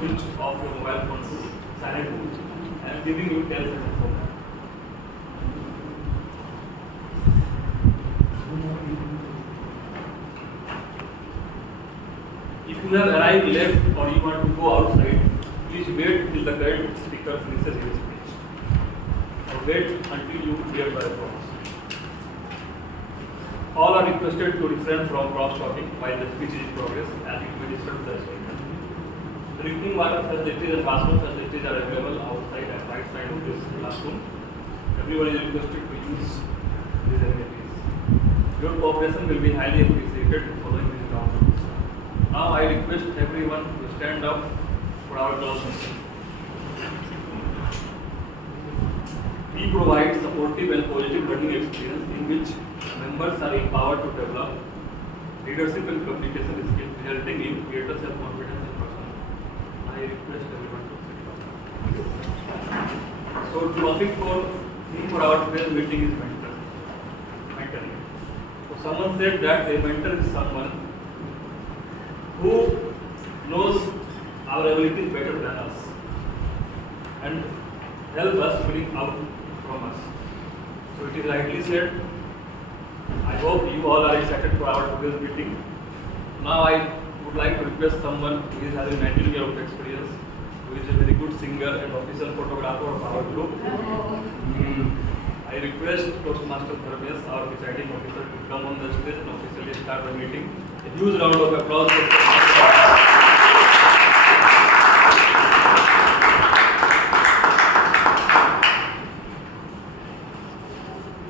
switch off your mobile phone to silent mode. I am giving you 10 seconds for that. If you have arrived late or you want to go outside, please wait till the current speaker finishes his speech. Or wait until you hear the response. All are requested to refrain from cross-talking while the speech is in progress and it may disturb the speaker. Drinking water facilities and bathroom facilities are available outside and right side of this classroom. Everyone is requested to use these amenities. Your cooperation will be highly appreciated following these ground rules. Now I request everyone to stand up for our class meeting. We provide supportive and positive learning experience in which members are empowered to develop leadership and communication skills, resulting in greater self-confidence and personal. I request everyone to sit down. So, topic for our today's meeting is mentoring. So, someone said that a mentor is someone who knows our abilities better than us and help us bring out from us. So, it is rightly said. I hope you all are excited for our today's meeting. Now I would like to request someone who is having 19 years of experience, who is a very good singer and official photographer of our group. I request Toastmaster Dharmesh, our presiding officer, to come on the stage and officially start the meeting. A huge round of applause for Toastmaster.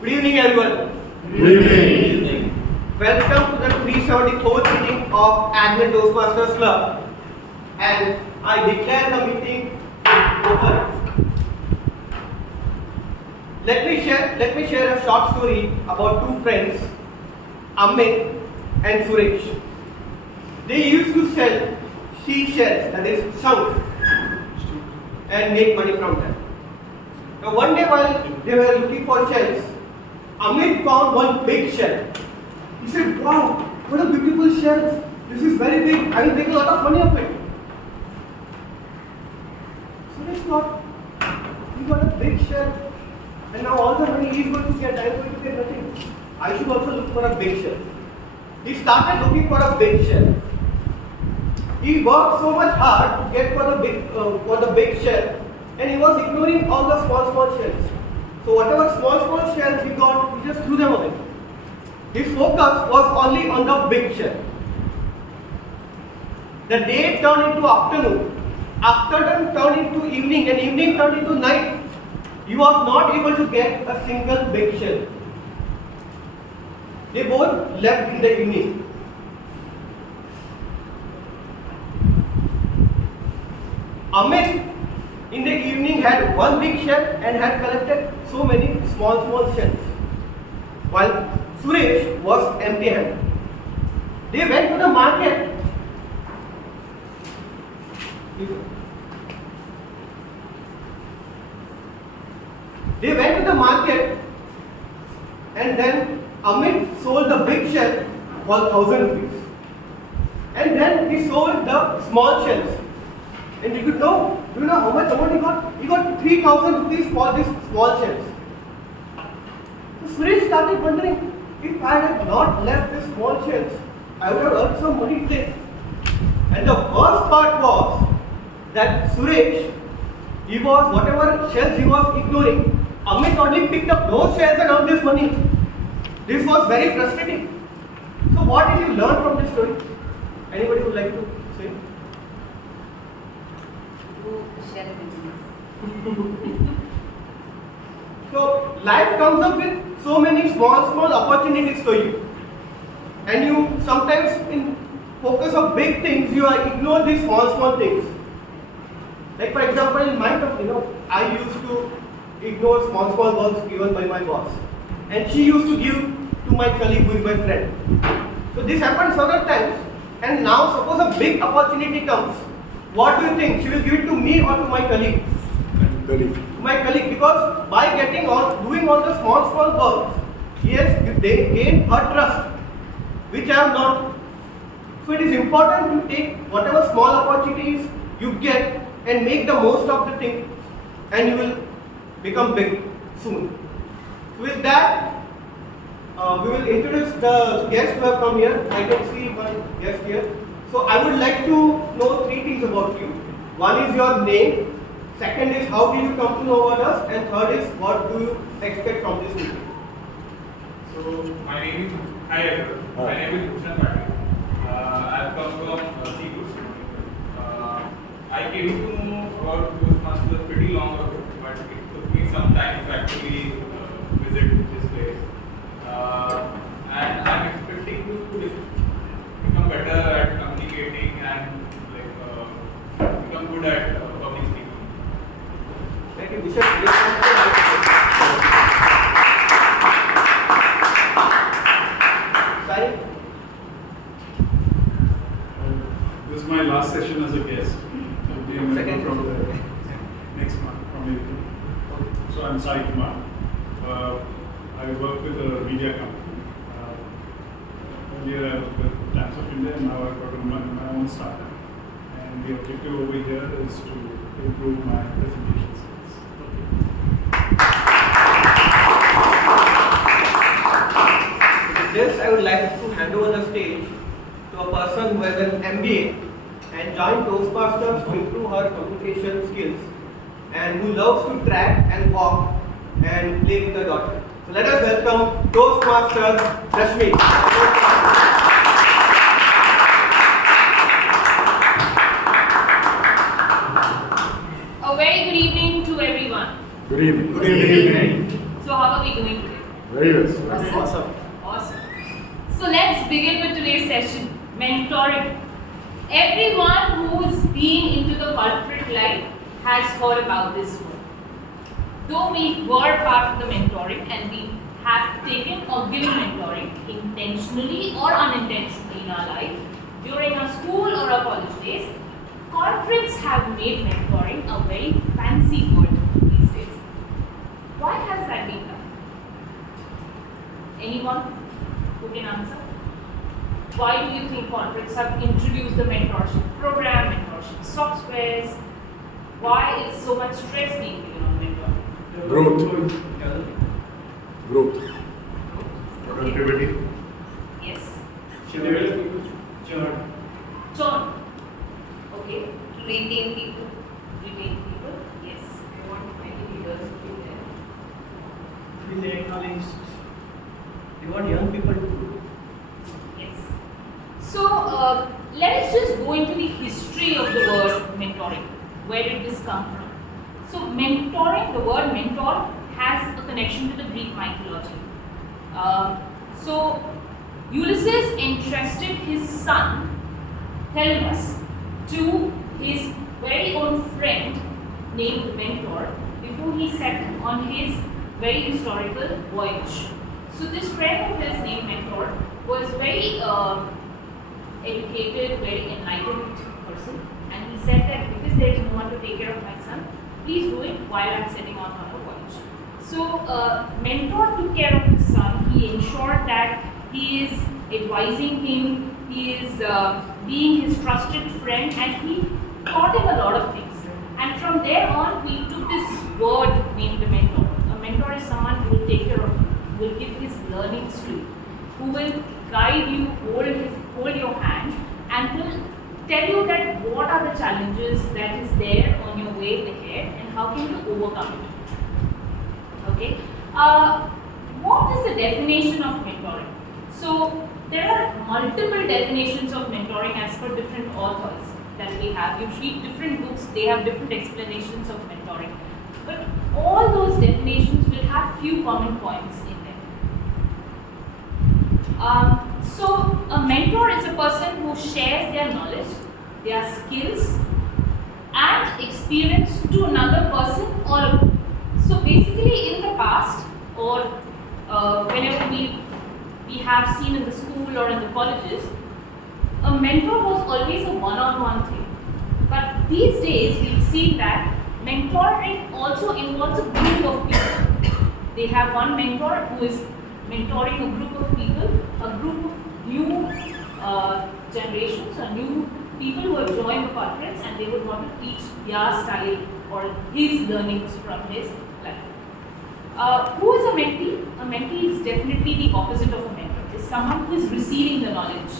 Good evening, everyone. Good evening. Welcome to the 374th meeting of Agnel Toastmasters Club. And I declare the meeting open. Let me share a short story about two friends, Amit and Suresh. They used to sell seashells, that is shunk, and make money from them. Now one day while they were looking for shells, Amit found one big shell. He said, "Wow, what a beautiful shell! This is very big. I will make a lot of money of it." Suresh thought, he got a big shell, and now all the money he is going to get, I am going to get nothing. I should also look for a big shell. He started looking for a big shell. He worked so much hard to get for the big shell, and he was ignoring all the small shells. So whatever small shells he got, he just threw them away. His focus was only on the big shell. The day turned into afternoon, afternoon turned into evening, and evening turned into night. He was not able to get a single big shell. They both left in the evening. Amit in the evening had one big shell and had collected so many small shells, while Suresh was empty-handed. They went to the market. And then Amit sold the big shell for 1,000 rupees. And then he sold the small shells. And do you know how much amount he got? He got 3,000 rupees for these small shells. So Suresh started wondering, if I had not left these small shells, I would have earned some money today. And the worst part was that Suresh, whatever shells he was ignoring, Amit only picked up those shells and earned this money. This was very frustrating. So what did you learn from this story? Anybody would like to say? So life comes up with so many small opportunities for you, and you sometimes in focus of big things you ignore these small things. Like for example, in my company, I used to ignore small works given by my boss, and she used to give to my colleague who is my friend. So this happened several times, and now suppose a big opportunity comes. What do you think? She will give it to me or to my colleague? My colleague, because by doing all the small works, they gain her trust, which I have not. So it is important to take whatever small opportunities you get and make the most of the thing, and you will become big soon. With that, we will introduce the guests who have come here. I can see one guest here. So I would like to know three things about you. One is your name. Second is how did you come to know about us, and third is what do you expect from this meeting. So my name is My name is Punja. I've come from Seacoast. I came to know about Toastmasters pretty long ago, but it took me some time to actually visit this place. And I'm expecting to become better at communicating and become good at public speaking. Thank you, Bishop. This is my last session as a guest. I'll be a member from the next month from April. So I'm Sai Kumar. I work with a media company. Earlier I was with Times of India, and now I've got my own startup. And the objective over here is to improve my presentation skills. With this, I would like to hand over the stage to a person who has an MBA and joined Toastmasters to improve her communication skills, and who loves to track and walk and play with her daughter. So let us welcome Toastmaster Rashmi. A very good evening to everyone. Good evening. Good evening. So how are we doing today? Very well. Awesome. Awesome. So let's begin with today's session, mentoring. Everyone who's been into the corporate life has heard about this word. Though we were part of the mentoring and we have taken or given mentoring intentionally or unintentionally in our life during our school or our college days, corporates have made mentoring a very fancy word these days. Why has that been done? Anyone who can answer? Why do you think corporates have introduced the mentorship program, mentorship softwares? Why is so much stress being given on mentoring? Growth. Growth. Productivity. Yes. Churn. Churn. Okay. To retain people. Retain people. Yes. I want many leaders to be there. Feel acknowledged. You want young people to do. Yes. So let us just go into the history of the word mentoring. Where did this come from? So mentoring, the word mentor has a connection to the Greek mythology. So Ulysses entrusted his son Telemus to his very own friend named Mentor before he set on his very historical voyage. So this friend of his named Mentor was very educated, very enlightened person, and he said that because there is no one to take care of my son, please do it while I am setting out on a voyage. So Mentor took care of his son. He ensured that he is advising him, he is being his trusted friend, and he taught him a lot of things. And from there on, we took this word named a mentor. A mentor is someone who will take care of you, who will give his learnings to you, who will guide you, hold your hand, and will tell you that what are the challenges that is there on your way ahead and how can you overcome it. Okay. What is the definition of mentoring? So there are multiple definitions of mentoring as per different authors that we have. You read different books, they have different explanations of mentoring. But all those definitions will have few common points in them. So a mentor is a person who shares their knowledge, their skills and experience to another person or a group. So basically in the past or whenever we have seen in the school or in the colleges, a mentor was always a one-on-one thing. But these days we've seen that mentoring also involves a group of people. They have one mentor who is mentoring a group of people, a group of new generations or new people who have joined the conference and they would want to teach their style or his learnings from his life. Who is a mentee? A mentee is definitely the opposite of a mentor. It's someone who is receiving the knowledge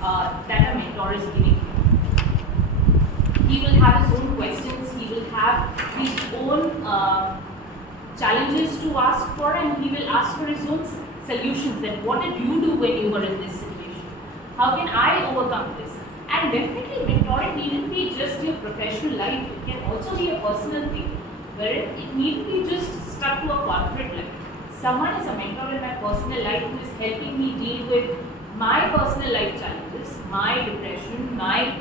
that a mentor is giving. He will have his own questions, he will have his own challenges to ask for, and he will ask for his own solutions. That what did you do when you were in this situation? How can I overcome this? And definitely mentoring needn't be just your professional life, it can also be a personal thing, where it needn't be just stuck to a corporate life. Someone is a mentor in my personal life who is helping me deal with my personal life challenges, my depression, my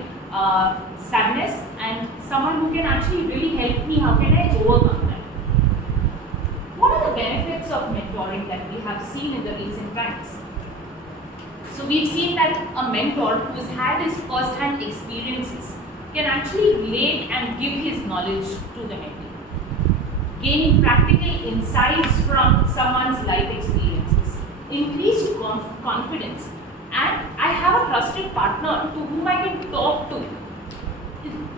sadness, and someone who can actually really help me, how can I overcome that? What are the benefits of mentoring that we have seen in the recent times? So we've seen that a mentor who has had his first-hand experiences can actually relate and give his knowledge to the mentee. Gaining practical insights from someone's life experiences, increased confidence, and I have a trusted partner to whom I can talk to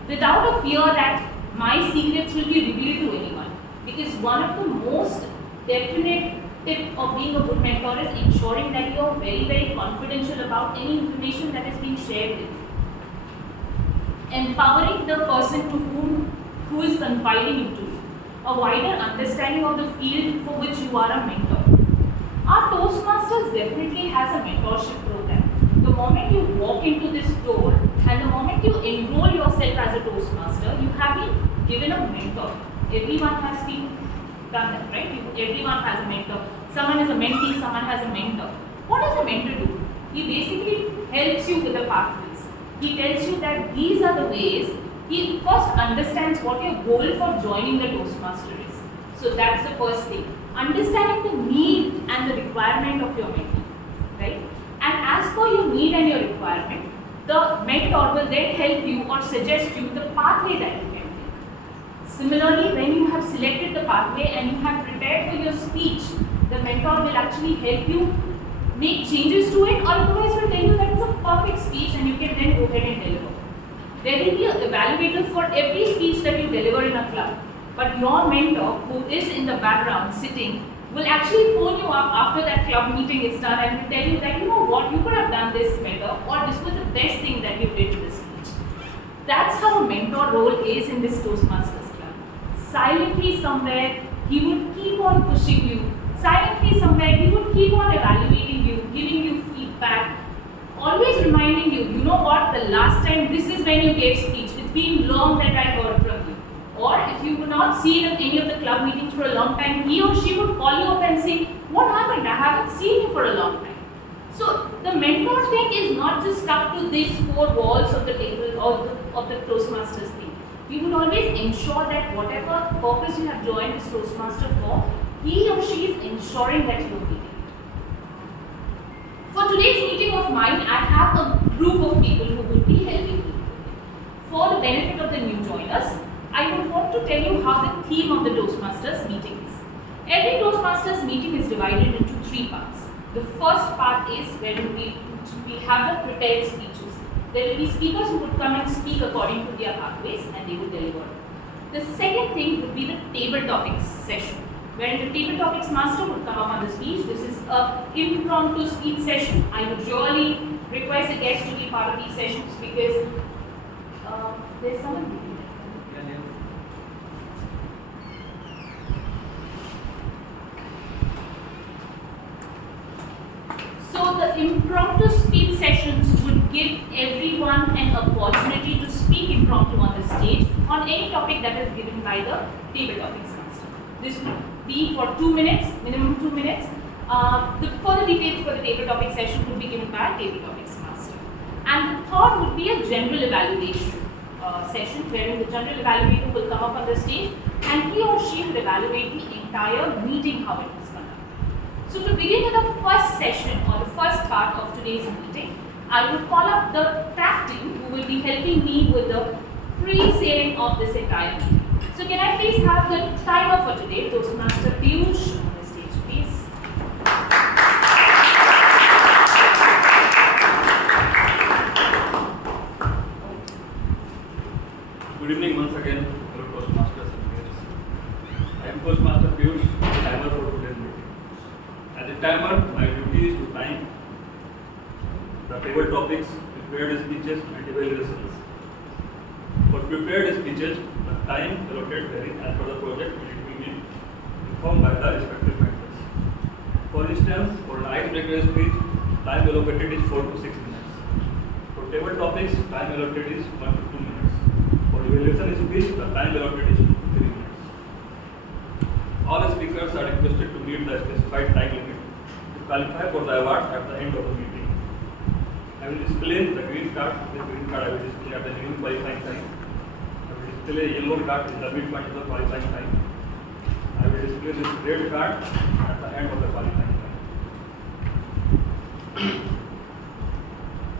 without a fear that my secrets will be revealed to anyone. Because one of the most definite tip of being a good mentor is ensuring that you are very, very confidential about any information that is being shared with you. Empowering the person to who is confiding into you. A wider understanding of the field for which you are a mentor. Our Toastmasters definitely has a mentorship program. The moment you walk into this door and the moment you enroll yourself as a Toastmaster, you have been given a mentor. Everyone has been done that, right? Everyone has a mentor. Someone is a mentee, someone has a mentor. What does a mentor do? He basically helps you with the pathways. He tells you that these are the ways. He first understands what your goal for joining the Toastmaster is. So that's the first thing. Understanding the need and the requirement of your mentee, right? And as per your need and your requirement, the mentor will then help you or suggest you the pathway that you can take. Similarly, when you have selected the pathway and you have prepared for your speech, the mentor will actually help you make changes to it, or otherwise will tell you that it's a perfect speech and you can then go ahead and deliver. There will be an evaluator for every speech that you deliver in a club. But your mentor, who is in the background sitting, will actually phone you up after that club meeting is done and will tell you that, you know what, you could have done this better, or this was the best thing that you did in this speech. That's how a mentor role is in this Toastmasters club. Silently somewhere, he would keep on pushing you. Silently somewhere, he would keep on evaluating you, giving you feedback, always reminding you, you know what, the last time, this is when you gave speech. It's been long that I heard from you. Or if you were not seen in any of the club meetings for a long time, he or she would call you up and say, what happened? I haven't seen you for a long time. So the mentor thing is not just stuck to these four walls of the table or of the Toastmasters thing. You would always ensure that whatever purpose you have joined this Toastmaster for, he or she is ensuring that you are meeting it. For today's meeting of mine, I have a group of people who would be helping me. For the benefit of the new joiners, I would want to tell you how the theme of the Toastmasters meeting is. Every Toastmasters meeting is divided into three parts. The first part is where we have the prepared speeches. There will be speakers who would come and speak according to their pathways and they will deliver. The second thing would be the table topics session, where the table topics master would come up on the speech. This is an impromptu speech session. I would really request the guests to be part of these sessions because there's someone. So the impromptu speech sessions would give everyone an opportunity to speak impromptu on the stage on any topic that is given by the table topics master. This would be for 2 minutes, minimum 2 minutes. The further details for the table topic session would be given by a table topics master. And the third would be a general evaluation session, wherein the general evaluator will come up on the stage and he or she will evaluate the entire meeting, how it was conducted. So to begin with the first session or the first part of today's meeting, I will call up the track team who will be helping me with the free sailing of this entire meeting. So can I please have the timer for today, Toastmaster Piyush on the stage, please. Good evening once again, fellow Toastmasters and peers. I am Toastmaster Piyush, the timer for today's meeting. As a timer, my duty is to time the table topics, prepared speeches, and evaluations. For prepared speeches, the time allotted varies as per the project and it will be informed by the respective members. For instance, for an icebreaker speech, time allocated is 4 to 6 minutes. For table topics, time allotted is 1 to 2 minutes. For evaluation speech, the time allotted is 2 to 3 minutes. All speakers are requested to meet the specified time limit to qualify for the award at the end of the meeting. I will display the green card. The green card I will display at the beginning qualifying time. I will display a yellow card in the midpoint of the qualifying time. I will display this red card at the end of the qualifying time.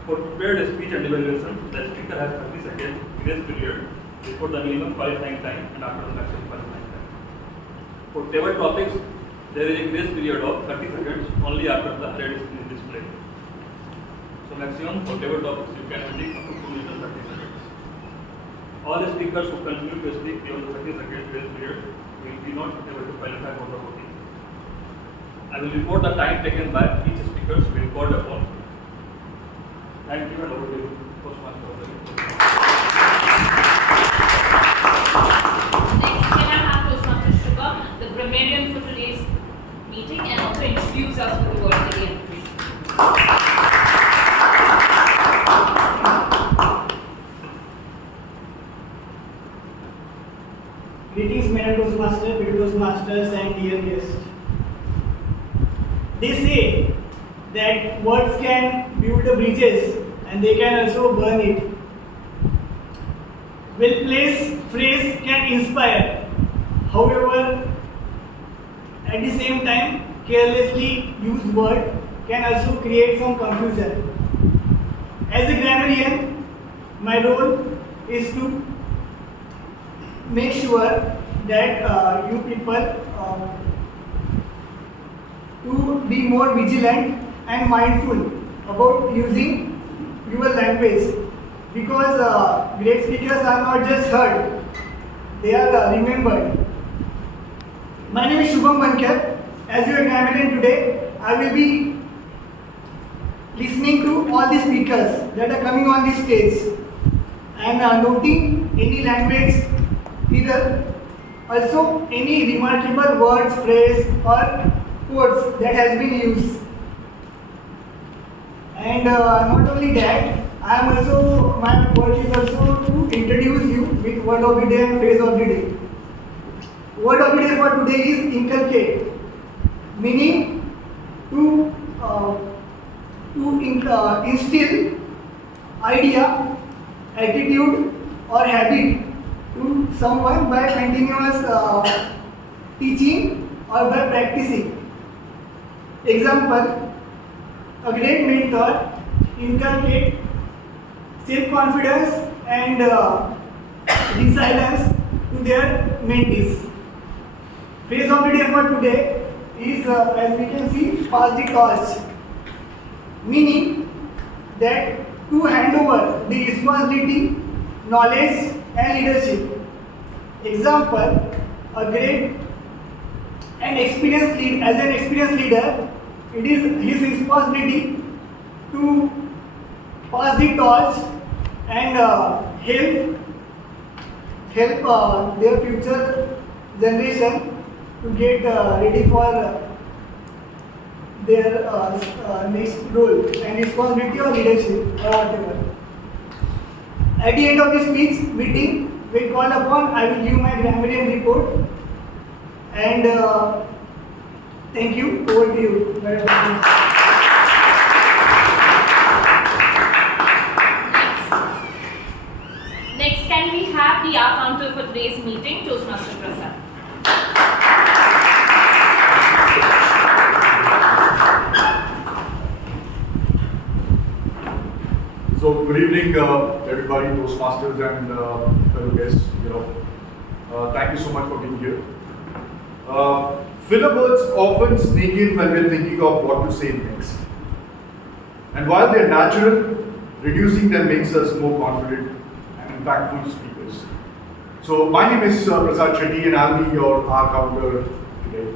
For prepared speech and evaluation, the speaker has 30 seconds grace period before the minimum qualifying time and after the maximum qualifying time. For table topics, there is a grace period of 30 seconds only after the red screen is displayed. So maximum for table topics you can speak up to 2 minutes and 30 seconds. All the speakers who continue to speak beyond the 30 seconds grace period will be not able to qualify for the voting. I will report the time taken by each speaker to be recorded upon. Thank you and over to you, Toastmaster. Next, can I have Toastmaster Shubham, the grammarian for today's meeting, and also introduce us to the word again, please. Greetings, my Toastmaster, Toastmasters, and dear guests. They say that words can build the bridges and they can also burn it. Well placed phrase can inspire. However, at the same time, carelessly used word can also create some confusion. As a grammarian, my role is to make sure that you people to be more vigilant and mindful about using your language, because great speakers are not just heard, they are remembered. My name is Shubham Bankar. As your grammarian today, I will be listening to all the speakers that are coming on this stage and noting any language either, also any remarkable words, phrase or quotes that has been used. And not only that, I am also, my work is also to introduce you with word of the day and phrase of the day. Word of the day for today is inculcate, meaning to instill idea, attitude or habit to someone by continuous teaching or by practicing. Example, a great mentor inculcate self-confidence and resilience to their mentees. Phrase of the day for today is, as we can see, pass the torch, meaning that to hand over the responsibility, knowledge and leadership. Example, a great and experienced lead, as an experienced leader, it is his responsibility to pass the torch and help their future generation to get ready for their next role and responsibility or leadership or whatever. At the end of this speech meeting, we call upon, I will give my grammarian report, and thank you. Over to you. Next, can we have the counter for today's meeting, Toastmaster Prasad? So good evening, everybody, Toastmasters and fellow guests. Thank you so much for being here. Filler words often sneak in when we're thinking of what to say next. And while they're natural, reducing them makes us more confident and impactful speakers. So my name is Prasad Shetty and I'll be your R counter today.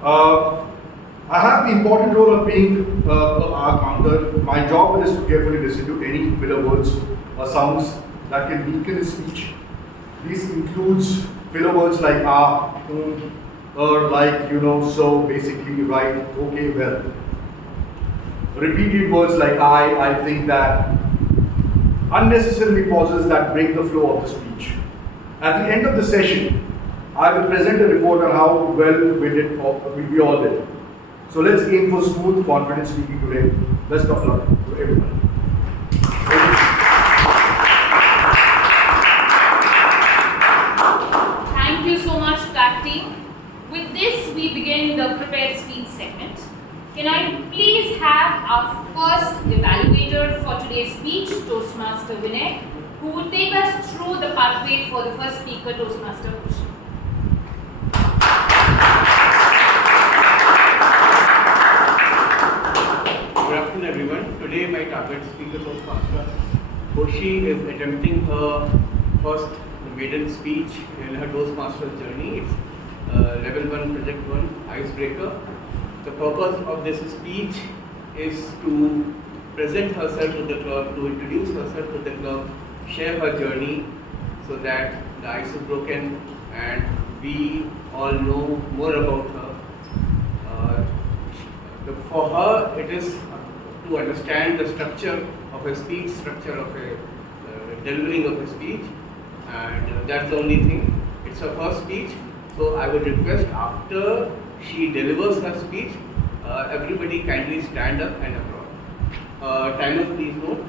I have the important role of being a R counter. My job is to carefully listen to any filler words or sounds that can weaken his speech. This includes filler words like or like, so, basically, right, okay, well. Repeated words like I think that. Unnecessarily pauses that break the flow of the speech. At the end of the session, I will present a report on how well we all did. So let's aim for smooth, confident speaking today. Best of luck to everyone. Thank you so much, TAC team. With this, we begin the prepared speech segment. Can I please have our first evaluator for today's speech, Toastmaster Vinay, who will take us through the pathway for the first speaker, Toastmaster Rashmi. Good afternoon, everyone. Today, my target speaker, Toastmaster Rashmi, is attempting her first maiden speech in her Toastmaster journey. It's level 1, project 1, icebreaker. The purpose of this speech is to present herself to the club, to introduce herself to the club, share her journey so that the ice is broken and we all know more about her. For her, it is to understand the structure of a speech, structure of a delivering of a speech, and that's the only thing. It's her first speech, so I would request after she delivers her speech, everybody kindly stand up and applaud. Timer, please note,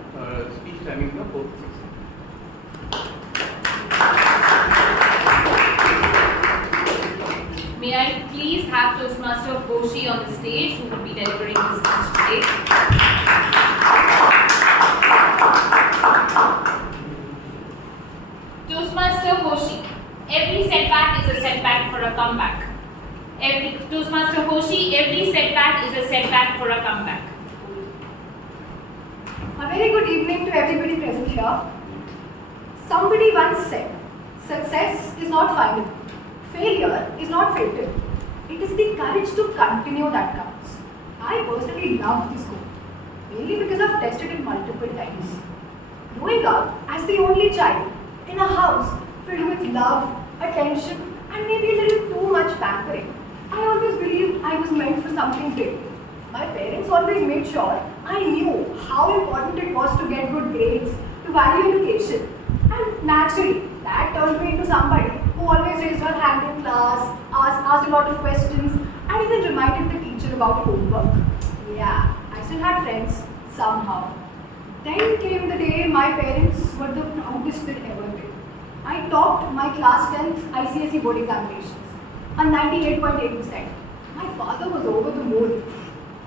speech timing is 4 to 6. May I please have Toastmaster Rashmi on the stage, who will be delivering the speech today. Toastmaster Rashmi, every setback is a setback for a comeback. Toastmaster Rashmi, every setback is a setback for a comeback. A very good evening to everybody present here. Somebody once said, success is not final. Failure is not fatal. It is the courage to continue that counts. I personally love this quote, mainly because I've tested it multiple times. Growing up as the only child in a house filled with love, attention, and maybe a little too much pampering, I always believed I was meant for something big. My parents always made sure I knew how important it was to get good grades, to value education. And naturally, that turned me into somebody who always raised her hand in class, asked a lot of questions, and even reminded the teacher about homework. Yeah, I still had friends, somehow. Then came the day my parents were the proudest they'd ever been. I topped my class 10th ICSE board examinations, a 98.8%. My father was over the moon.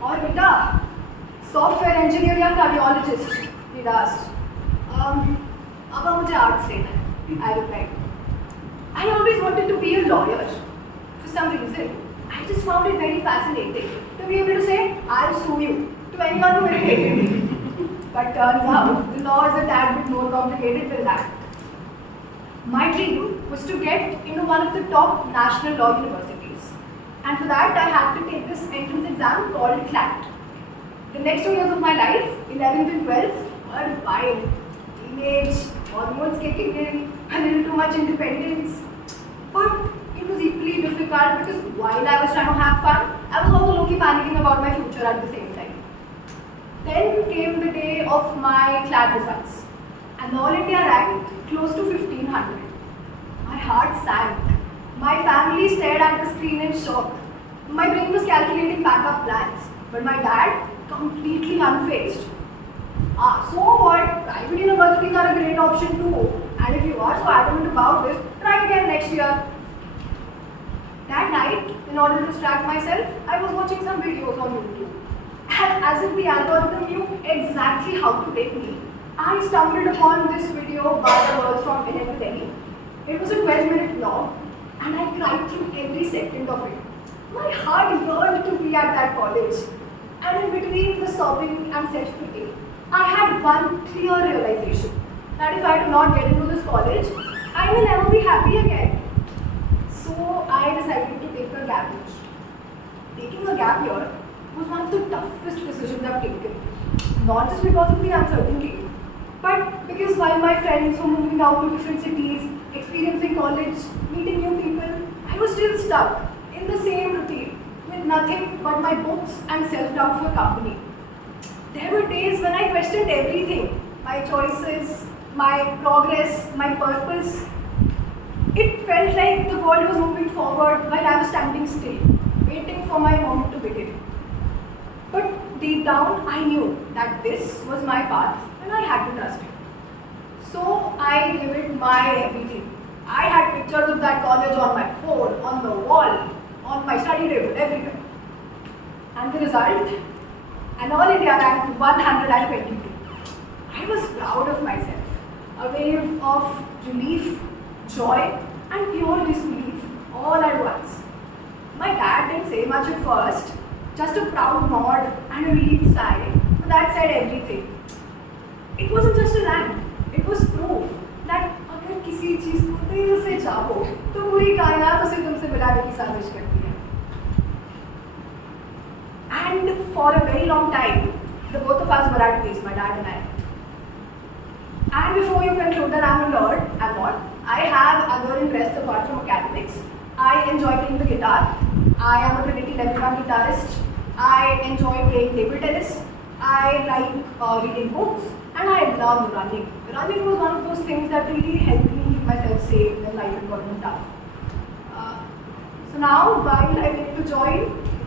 Or beta, software engineer या cardiologist, he'd asked. अब मुझे arts लेना है, I replied. I always wanted to be a lawyer. For some reason, I just found it very fascinating to be able to say, I'll sue you to anyone who will take me. But turns out, the law is a tad bit more complicated than that. My dream was to get into one of the top national law universities. And for that, I had to take this entrance exam called CLAT. The next 2 years of my life, 11th and 12th, were wild. Teenage, hormones kicking in, a little too much independence. But it was equally difficult because while I was trying to have fun, I was also low-key panicking about my future at the same time. Then came the day of my CLAT results. And the All India rank close to 1500. My heart sank. My family stared at the screen in shock. My brain was calculating backup plans, but my dad completely unfazed. So what? Private universities are a great option too. And if you are so adamant about this, try again next year. That night, in order to distract myself, I was watching some videos on YouTube. And as if the algorithm knew exactly how to take me, I stumbled upon this video by the girls from Delhi. It was a 12-minute vlog, and I cried through every second of it. My heart yearned to be at that college. And in between the sobbing and self-pity, I had one clear realization, that if I do not get into this college, I will never be be again. So I decided to take a gap year. Taking a gap year was one of the toughest decisions I've taken. Not just because of the uncertainty, but because while my friends were moving out to different cities, experiencing college, meeting new people, I was still stuck in the same routine with nothing but my books and self-doubt for company. There were days when I questioned everything, my choices, my progress, my purpose. It felt like the world was moving forward while I was standing still, waiting for my moment to begin. But deep down, I knew that this was my path and I had to trust it. So I gave it my everything. I had pictures of that college on my phone, on the wall, on my study table, everywhere. And the result? An All India rank 122. I was proud of myself. A wave of relief, joy, and pure disbelief all at once. My dad didn't say much at first, just a proud nod and a relieved sigh, but that said everything. It wasn't just a rank, it was proof that अगर किसी चीज को दिल से चाहो तो पूरी कायनात उसे तुमसे मिलाने की साजिश करती है. And for a very long time, the both of us were at peace, my dad and I. And before you conclude that I'm a nerd, I'm not. I have other interests apart from academics. I enjoy playing the guitar. I am a Trinity level 1 guitarist. I enjoy playing table tennis. I like reading books. And I love running. Running was one of those things that really helped me keep myself safe when life had gotten tough. So now, while I get to join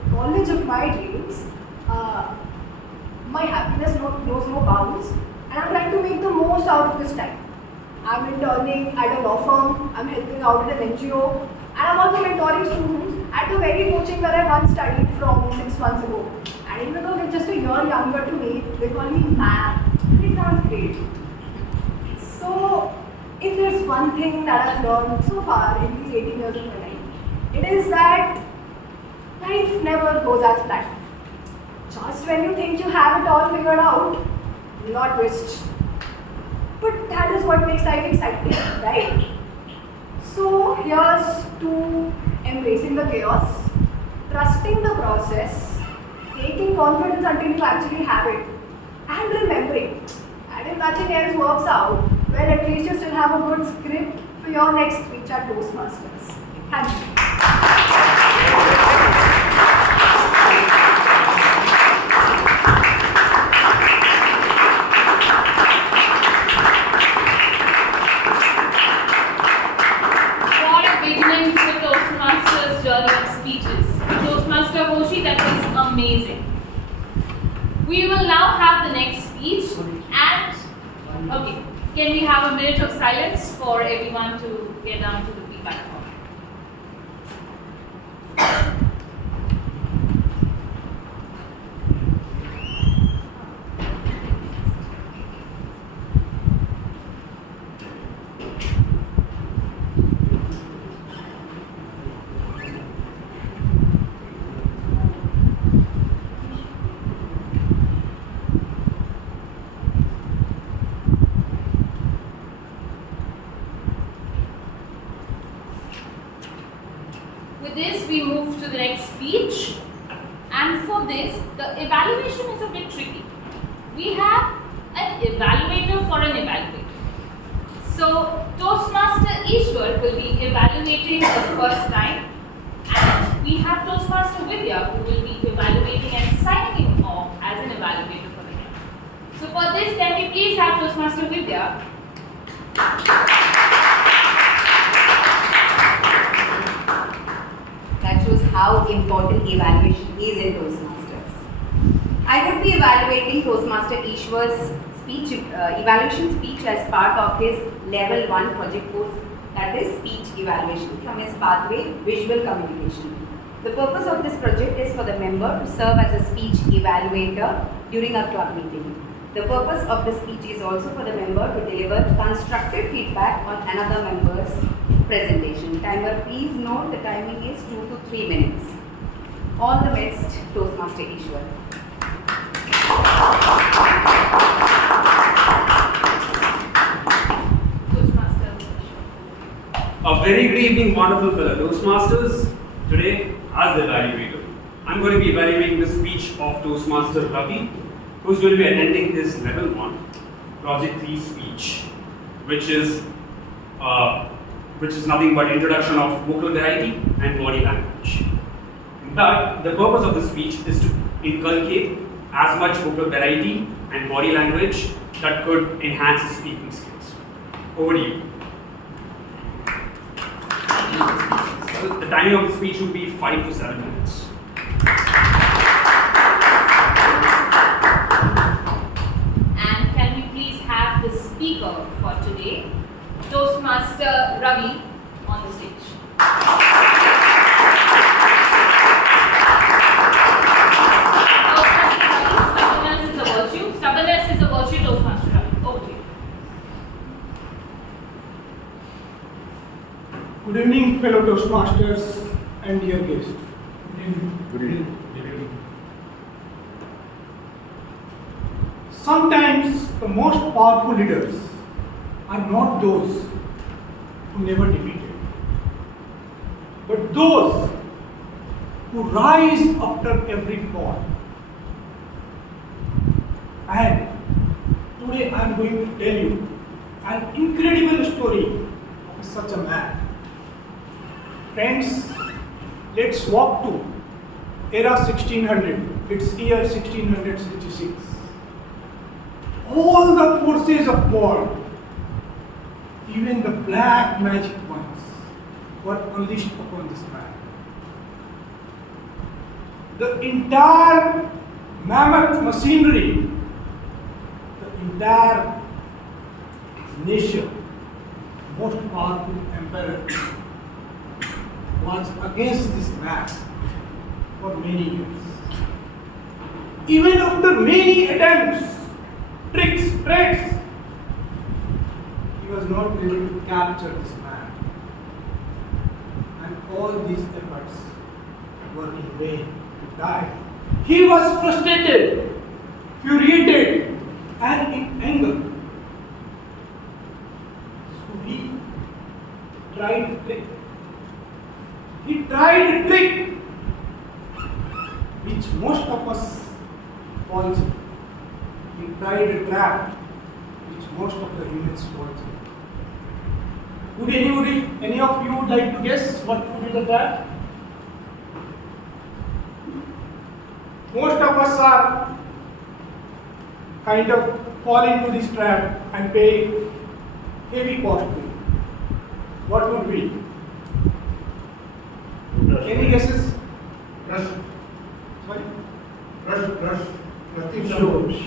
the college of my dreams, my happiness knows no bounds. And I'm trying to make the most out of this time. I'm interning at a law firm, I'm helping out at an NGO, and I'm also mentoring students at the very coaching where I once studied from 6 months ago. And even though they're just a year younger to me, they call me ma'am. It sounds great. So, if there's one thing that I've learned so far in these 18 years of my life, it is that life never goes as planned. Just when you think you have it all figured out, not twist. But that is what makes life exciting, right? So here's to embracing the chaos, trusting the process, taking confidence until you actually have it, and remembering that if nothing else works out, well, at least you still have a good script for your next speech at Toastmasters. Thank you. Amazing. We will now have the next speech and okay, can we have a minute of silence for everyone to get down to the feedback form? With this, we move to the next speech, and for this, the evaluation is a bit tricky. We have an evaluator for an evaluator. So, Toastmaster Ishwar will be evaluating the first time, and we have Toastmaster Vidya who will be evaluating and signing off as an evaluator for the year. So, for this, can we please have Toastmaster Vidya? That shows how important evaluation is in Toastmasters. I would be evaluating Toastmaster Ishwar's speech, evaluation speech as part of his level 1 project course, that is speech evaluation from his pathway visual communication. The purpose of this project is for the member to serve as a speech evaluator during a club meeting. The purpose of the speech is also for the member to deliver constructive feedback on another member's presentation. Timer, please note the timing is 2 to 3 minutes. All the best, Toastmaster Ishwar. Toastmaster Ishwar. A very good evening, wonderful fellow Toastmasters. Today, as the evaluator, I'm going to be evaluating the speech of Toastmaster Ravi, who's going to be attending this level 1, Project 3 speech, which is nothing but introduction of vocal variety and body language. But the purpose of the speech is to inculcate as much vocal variety and body language that could enhance his speaking skills. Over to you. The timing of the speech will be 5 to 7 minutes. And can we please have the speaker for today, Toastmaster Ravi, on the stage. Stubbornness is a virtue. Stubbornness is a virtue, Toastmaster Ravi. Over to you. Good evening, fellow Toastmasters and dear guests. Good evening. Sometimes the most powerful leaders are not those who never defeated, but those who rise after every fall. And today I am going to tell you an incredible story of such a man. Friends, let's walk to era 1600. It's year 1666. All the forces of war, even the black magic ones, were unleashed upon this man. The entire mammoth machinery, the entire nation, most powerful emperor, was against this man for many years. Even after many attempts, tricks, threats, he was not able to capture this man. And all these efforts were in vain. He died. He was frustrated, infuriated, and in anger. So he tried a trick. He tried a trick which most of us fall into. He tried a trap which most of the humans fall into. Would any of you would like to guess what would be the trap? Most of us are kind of fall into this trap and pay heavy cost to it. What would be? Any guesses? Rush. Sorry? Rush. Nothing.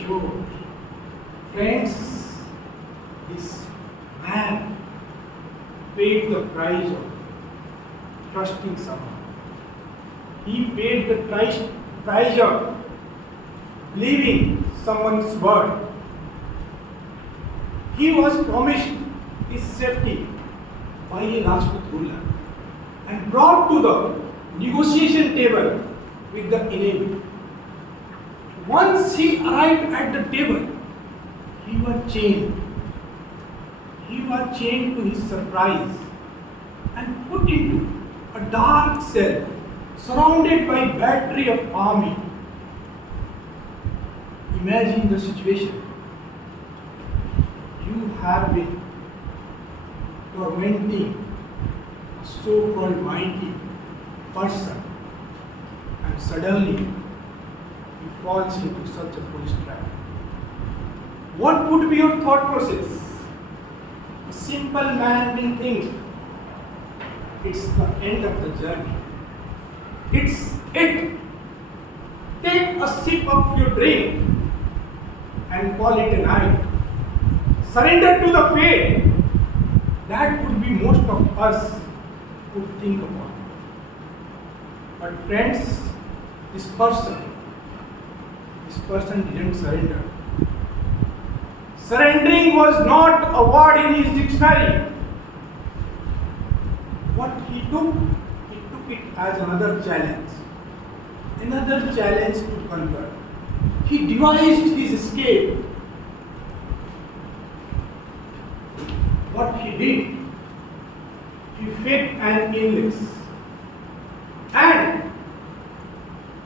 Sure. Friends, this man paid the price of trusting someone. He paid the price of believing someone's word. He was promised his safety by a Rajput ruler and brought to the negotiation table with the enemy. Once he arrived at the table, he was chained. He was chained to his surprise and put into a dark cell surrounded by battery of army. Imagine the situation. You have been tormenting a so-called mighty person, and suddenly he falls into such a foolish trap. What would be your thought process? A simple man will think it's the end of the journey. It's it. Take a sip of your drink and call it a night. Surrender to the fate. That would be most of us would think about. But friends, this person didn't surrender. Surrendering was not a word in his dictionary. What he took it as another challenge to conquer. He devised his escape. What he did, he fit an illness. And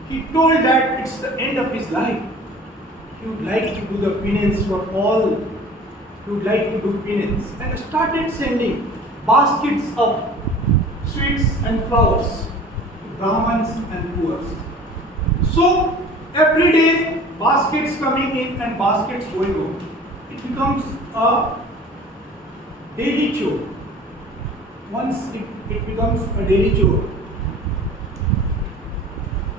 he told that it's the end of his life. He would like to do the penance for all. He would like to do penance. And started sending baskets of sweets and flowers to Brahmins and poor. So every day baskets coming in and baskets going out. It becomes a daily chore. Once it becomes a daily chore,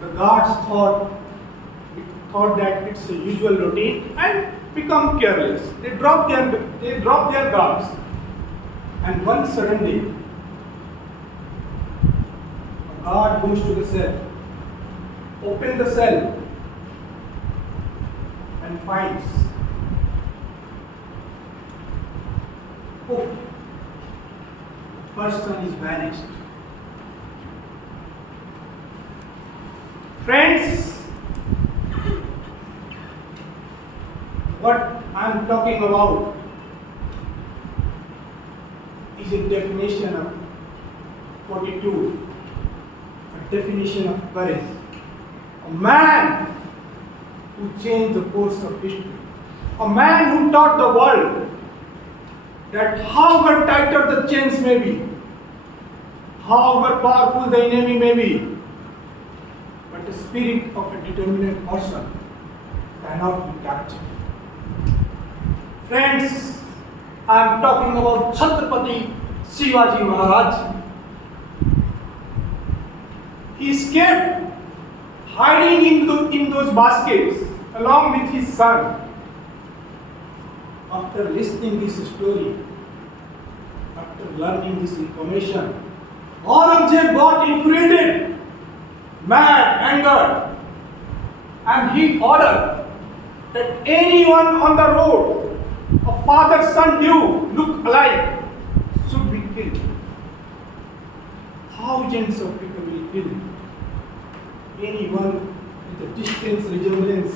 the guards thought that it's a usual routine and become careless. They drop their guards. And one sudden day, a guard goes to the cell, open the cell, and finds, oh, person is vanished. Friends, what I am talking about is a definition of fortitude, a definition of courage. A man who changed the course of history. A man who taught the world that however tighter the chains may be, however powerful the enemy may be, but the spirit of a determined person cannot be captured. Friends, I am talking about Chhatrapati Shivaji Maharaj. He escaped hiding in those baskets along with his son. After listening this story, after learning this information, Aurangzeb got infuriated, mad, angered, and he ordered that anyone on the road, a father-son duo look alike, should be killed. Thousands of people will be killed. Anyone with a distant resemblance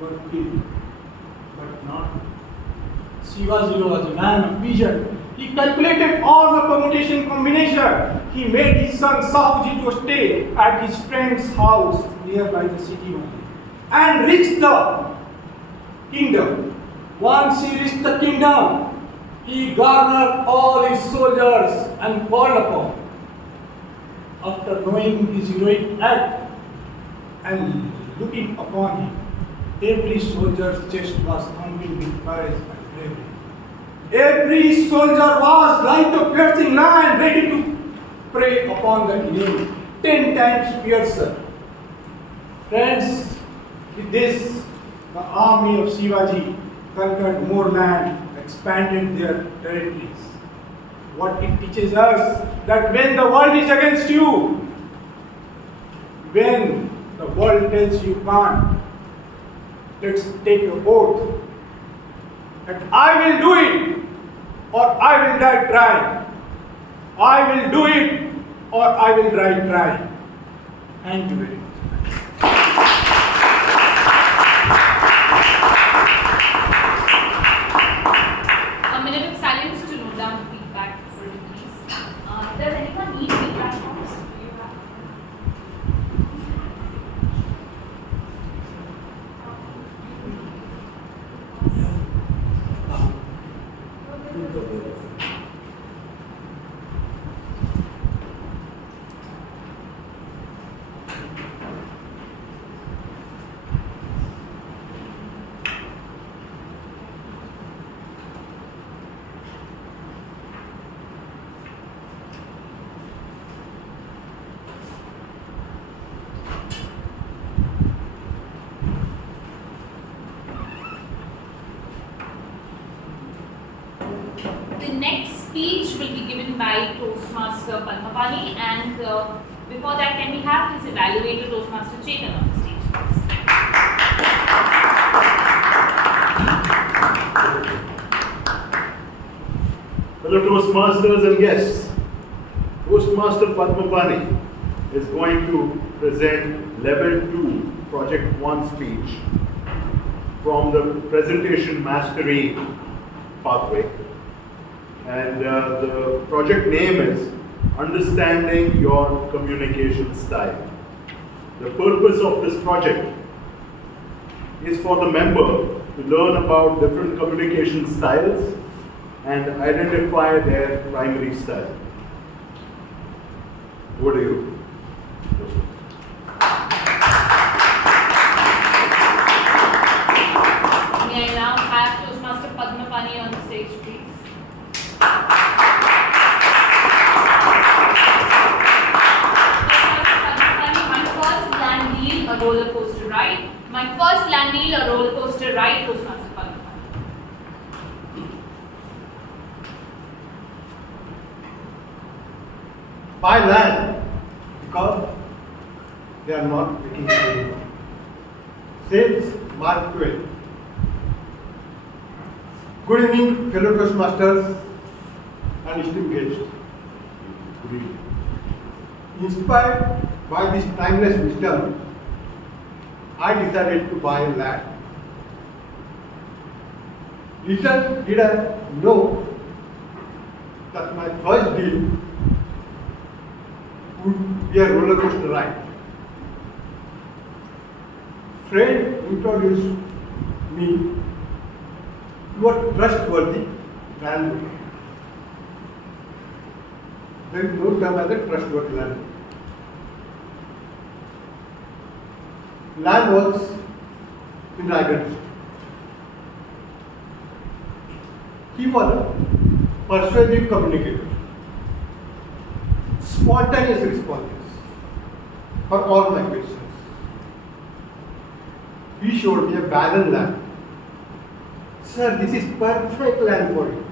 were killed, but not. Shivaji was a man of vision. He calculated all the permutation combination. He made his son Shahuji to stay at his friend's house nearby the city only, and reached the kingdom. Once he reached the kingdom, he gathered all his soldiers and called upon. After knowing his heroic act and looking upon him, every soldier's chest was thumping with courage and bravery. Every soldier was like a piercing lion ready to prey upon the enemy, 10 times fiercer. Friends, with this, the army of Shivaji conquered more land, expanded their territories. What it teaches us, that when the world is against you, when the world tells you can't, let's take an oath that I will do it or I will die trying. I will do it or I will die trying. Thank you very much. A minute of silence to note down feedback for you, please. Does anyone need feedback forms? Do you have? The next speech will be given by Toastmaster Padmapani, and before that, can we have his evaluator Toastmaster Chetan on the stage, please? Fellow Toastmasters and guests, Toastmaster Padmapani is going to present Level 2 Project 1 speech from the Presentation Mastery pathway. And the project name is Understanding Your Communication Style. The purpose of this project is for the member to learn about different communication styles and identify their primary style. Over to you. May I now have Toastmaster Padmapani on the stage, please? Toastmaster Padmapani, my first land deal, a roller coaster ride. My first land deal, a roller coaster ride, Toastmaster Padmapani. Buy land because they are not making it anymore. Sales Mark Twain. Good evening, fellow Toastmasters and esteemed guests. Good evening. Inspired by this timeless wisdom, I decided to buy land. Little did I know that my first deal would be a roller coaster ride. Friend introduced me to a trustworthy landlord. There is no term as a trustworthy landlord. Land was in Raigad. He was a persuasive communicator, spontaneous responses for all my questions. He showed me a barren land. Sir, this is perfect land for you.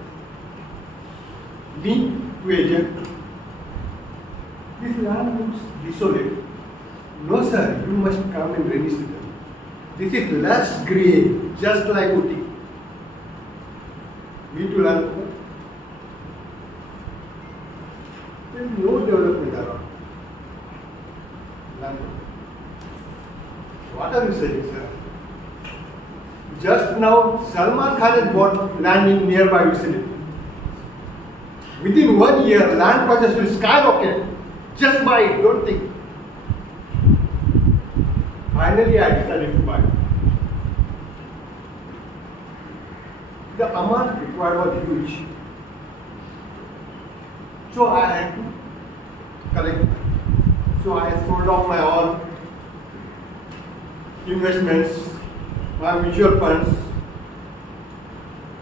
Me to agent, this land looks desolate. No sir, you must come in rainy season. This is lush green, just like Uti. Me to land. There is no development around. Land. What are you saying, sir? Just now, Salman Khan has bought land in nearby vicinity. Within 1 year, land prices will skyrocket. Just buy it, don't think. Finally, I decided to buy. The amount required was huge. So I had to collect. So I sold off my all investments, my mutual funds,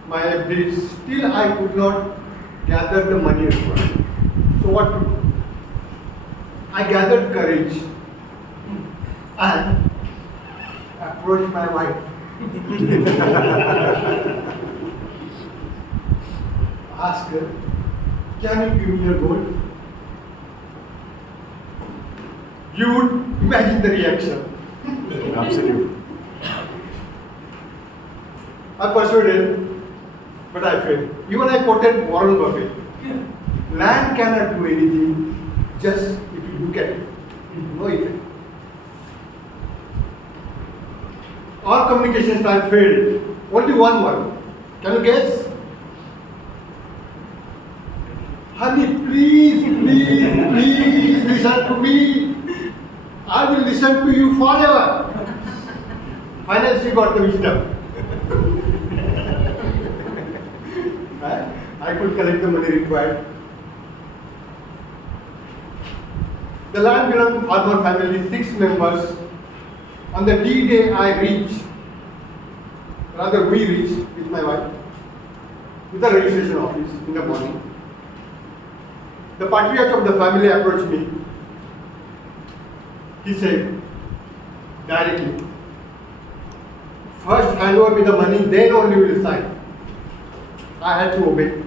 my FDs. Still I could not gather the money required. So what to do? I gathered courage and approached my wife. Ask her, can you give me your gold? You would imagine the reaction. Absolutely. I persuaded, but I failed. Even I quoted Warren Buffett. Land cannot do anything just if you look at it. No effect. All communication style failed. Only one word. Can you guess? Honey, please, please, please listen to me. I will listen to you forever. Finally, she got the wisdom. I could collect the money required. The land belonged to farmer family, 6 members. On the D-Day, I reached, rather we reached with my wife, to the registration office in the morning. The patriarch of the family approached me. He said, directly, first hand over me the money, then only we will sign. I had to obey.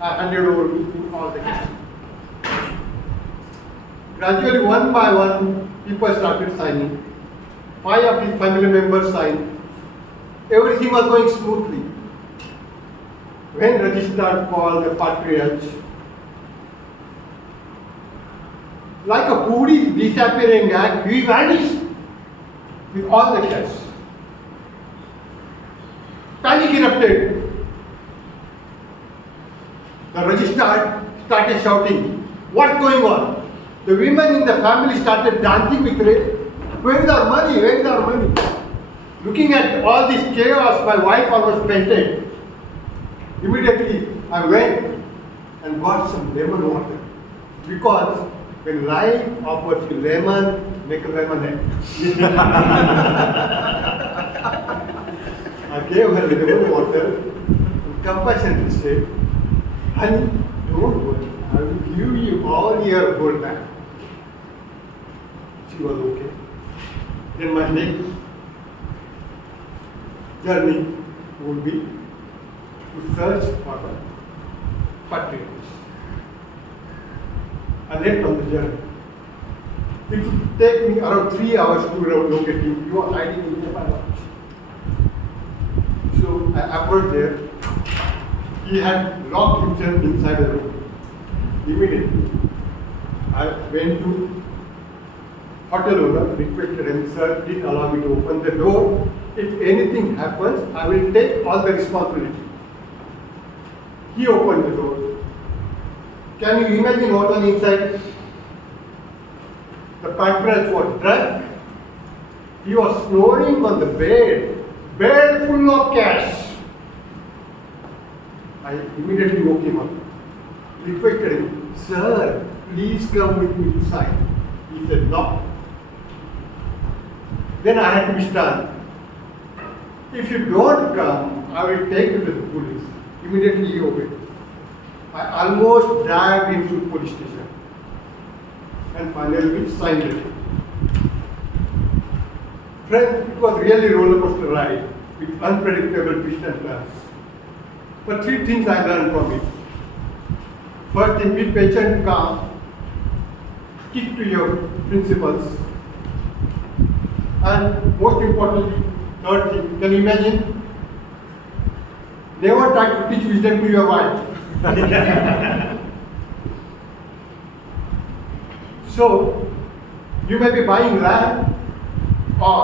I handed over all the cash. Gradually, one by one, people started signing. 5 of his family members signed. Everything was going smoothly. When registrar called the patriarch, like a Buddhist disappearing act, he vanished with all the cash. Panic erupted. The registrar started shouting, "What's going on?" The women in the family started dancing with rage. "Where is our money? Where is our money?" Looking at all this chaos, my wife almost fainted. Immediately, I went and got some lemon water. Because when life offers you lemon, make a lemonade. I gave her lemon water and compassionately said, "Honey, don't worry, I will give you all your gold back." She was okay. Then my next journey would be to search for the patriots. I left on the journey. It would take me around 3 hours to locate him. You are hiding in the lodge. So I approached there. He had locked himself inside the room. Immediately, I went to hotel owner, requested him, "Sir, please allow me to open the door. If anything happens, I will take all the responsibility." He opened the door. Can you imagine what was inside? The patriots were drunk. He was snoring on the bed full of cash. I immediately woke him up. Requested him, "Sir, please come with me inside." He said, "No." Then I had to be stern. "If you don't come, I will take you to the police." Immediately he obeyed. I almost dragged him to the police station. And finally we signed it. Friends, it was really roller coaster ride with unpredictable twists and turns. But 3 things I learned from it. First thing, be patient, calm, stick to your principles. And most importantly, third thing, can you imagine? Never try to teach wisdom to your wife. So, you may be buying land or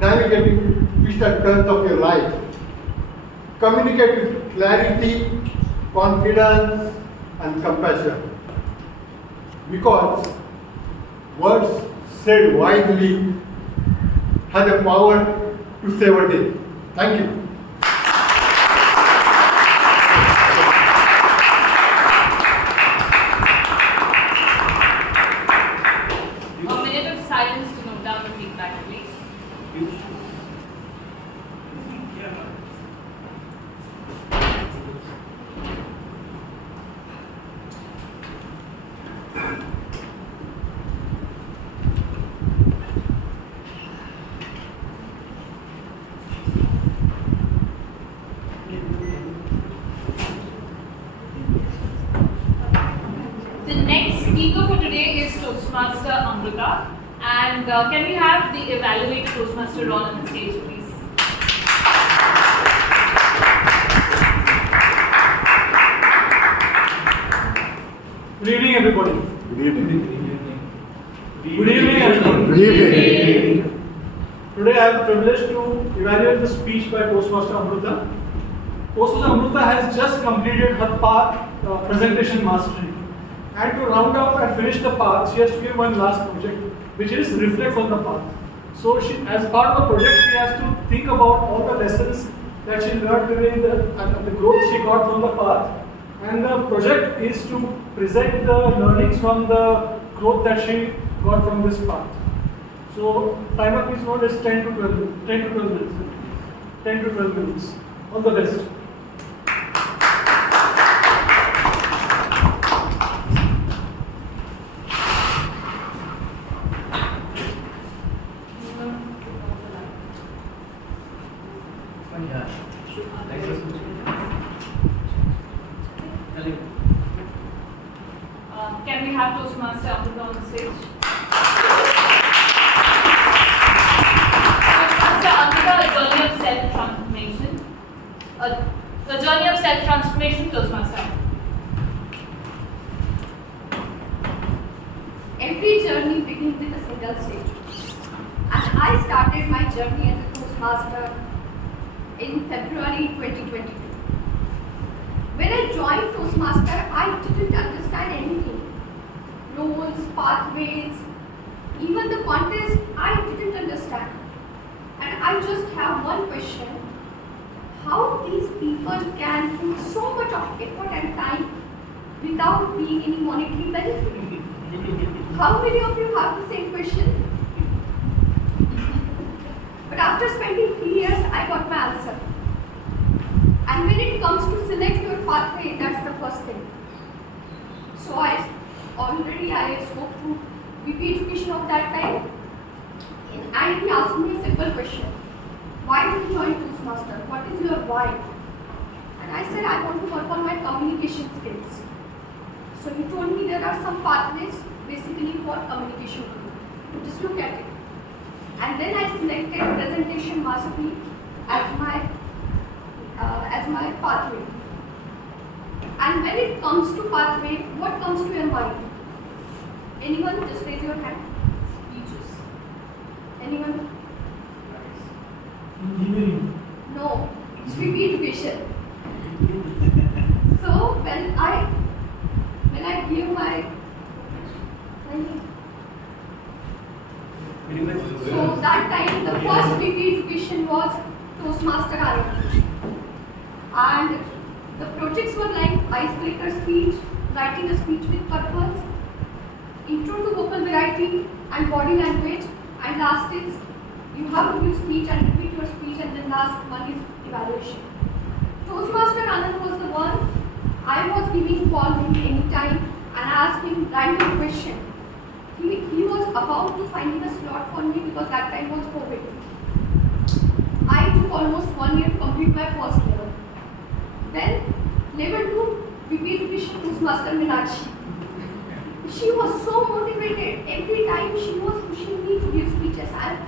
navigating twists and turns of your life. Communicate with clarity, confidence, and compassion. Because words said wisely have the power to save a day. Thank you. A minute of silence to note down the feedback, please. The next speaker for today is Toastmaster Amrita. And can we have the evaluator Toastmaster Ron on the stage, please? Good evening, everybody. Good evening. Good evening, everyone. Good evening. Today I have the privilege to evaluate the speech by Toastmaster Amrita. Toastmaster Amrita has just completed her path presentation mastery. And to round out and finish the path, she has to give one last project, which is reflect on the path. So she, as part of the project, she has to think about all the lessons that she learned during the growth she got from the path. And the project is to present the learnings from the growth that she got from this path. So timer please note is 10 to 12 minutes. 10 to 12 minutes. All the best. Can we have Toastmaster Amrita on the stage? Toastmaster Amrita, a journey of self-transformation. A journey of self-transformation, Toastmaster. Every journey begins with a single stage. And I started my journey as a Toastmaster in February 2022. When I joined Toastmasters, pathways, even the contest, I didn't understand. And I just have one question. How these people can put so much of effort and time without being any monetary benefit? How many of you have the same question? But after spending 3 years, I got my answer. And when it comes to select your pathway, that's the first thing. So I spoke to VP Education of that time, and he asked me a simple question. Why did you join Toastmaster? What is your why? And I said, I want to work on my communication skills. So he told me there are some pathways basically for communication. Just look at it. And then I selected presentation mastery as my pathway. And when it comes to pathway, what comes to your mind? Anyone? Just raise your hand. Speeches. Anyone? Engineering. No. It's VP education. So when I gave my so that time the first VP education was Toastmaster R&D. And the projects were like icebreaker speech, writing a speech with purpose, intro to vocal variety and body language, and last is you have to give speech and repeat your speech, and then last one is evaluation. Toastmaster Anand was the one I was giving call him anytime and I asked him random question. He was about to find a slot for me because that time was COVID. I took almost 1 year to complete my first level. Then level 2 VP Education Toastmaster Meenakshi. She was so motivated. Every time she was pushing me to give speeches. I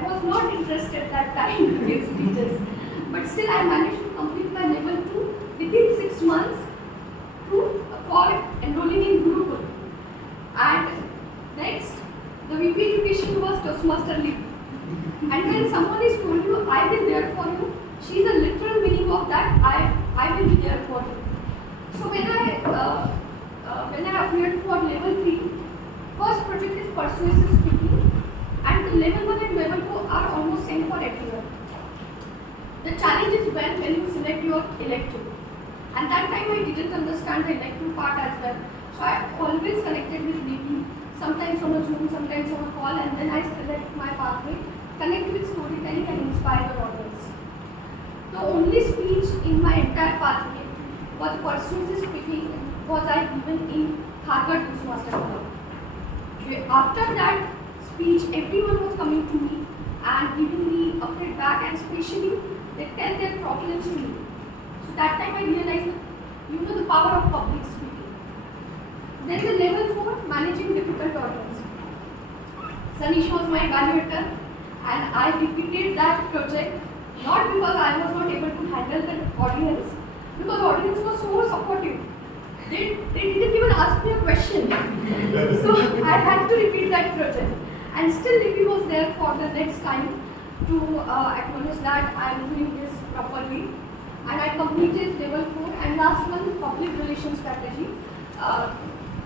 was not interested that time to give speeches. But still I managed to complete my level 2 within 6 months for enrolling in Gurukul. And next, the VP Education was Toastmaster Lead. And when someone is told you, I will be there for you, she is a literal meaning of that, I will be there for you. So when I appeared for level 3, first project is persuasive speaking, and the level 1 and level 2 are almost same for everyone. The challenge is when you select your elective. And that time I didn't understand the elective part as well. So I always connected with VP, sometimes on a Zoom, sometimes on a call, and then I select my pathway, connect with storytelling and inspire the audience. The only speech in my entire pathway was persuasive speaking was I given in Harvard Toastmaster Club. After that speech, everyone was coming to me and giving me a feedback, and especially they tell their problems to me. So that time I realized, the power of public speaking. Then the level 4, managing difficult audience. Sanish was my evaluator, and I repeated that project not because I was not able to handle the audience, because audience was so supportive. They didn't even ask me a question. So I had to repeat that project. And still Lipi was there for the next time to acknowledge that I am doing this properly. And I completed level 4, and last one is public relations strategy.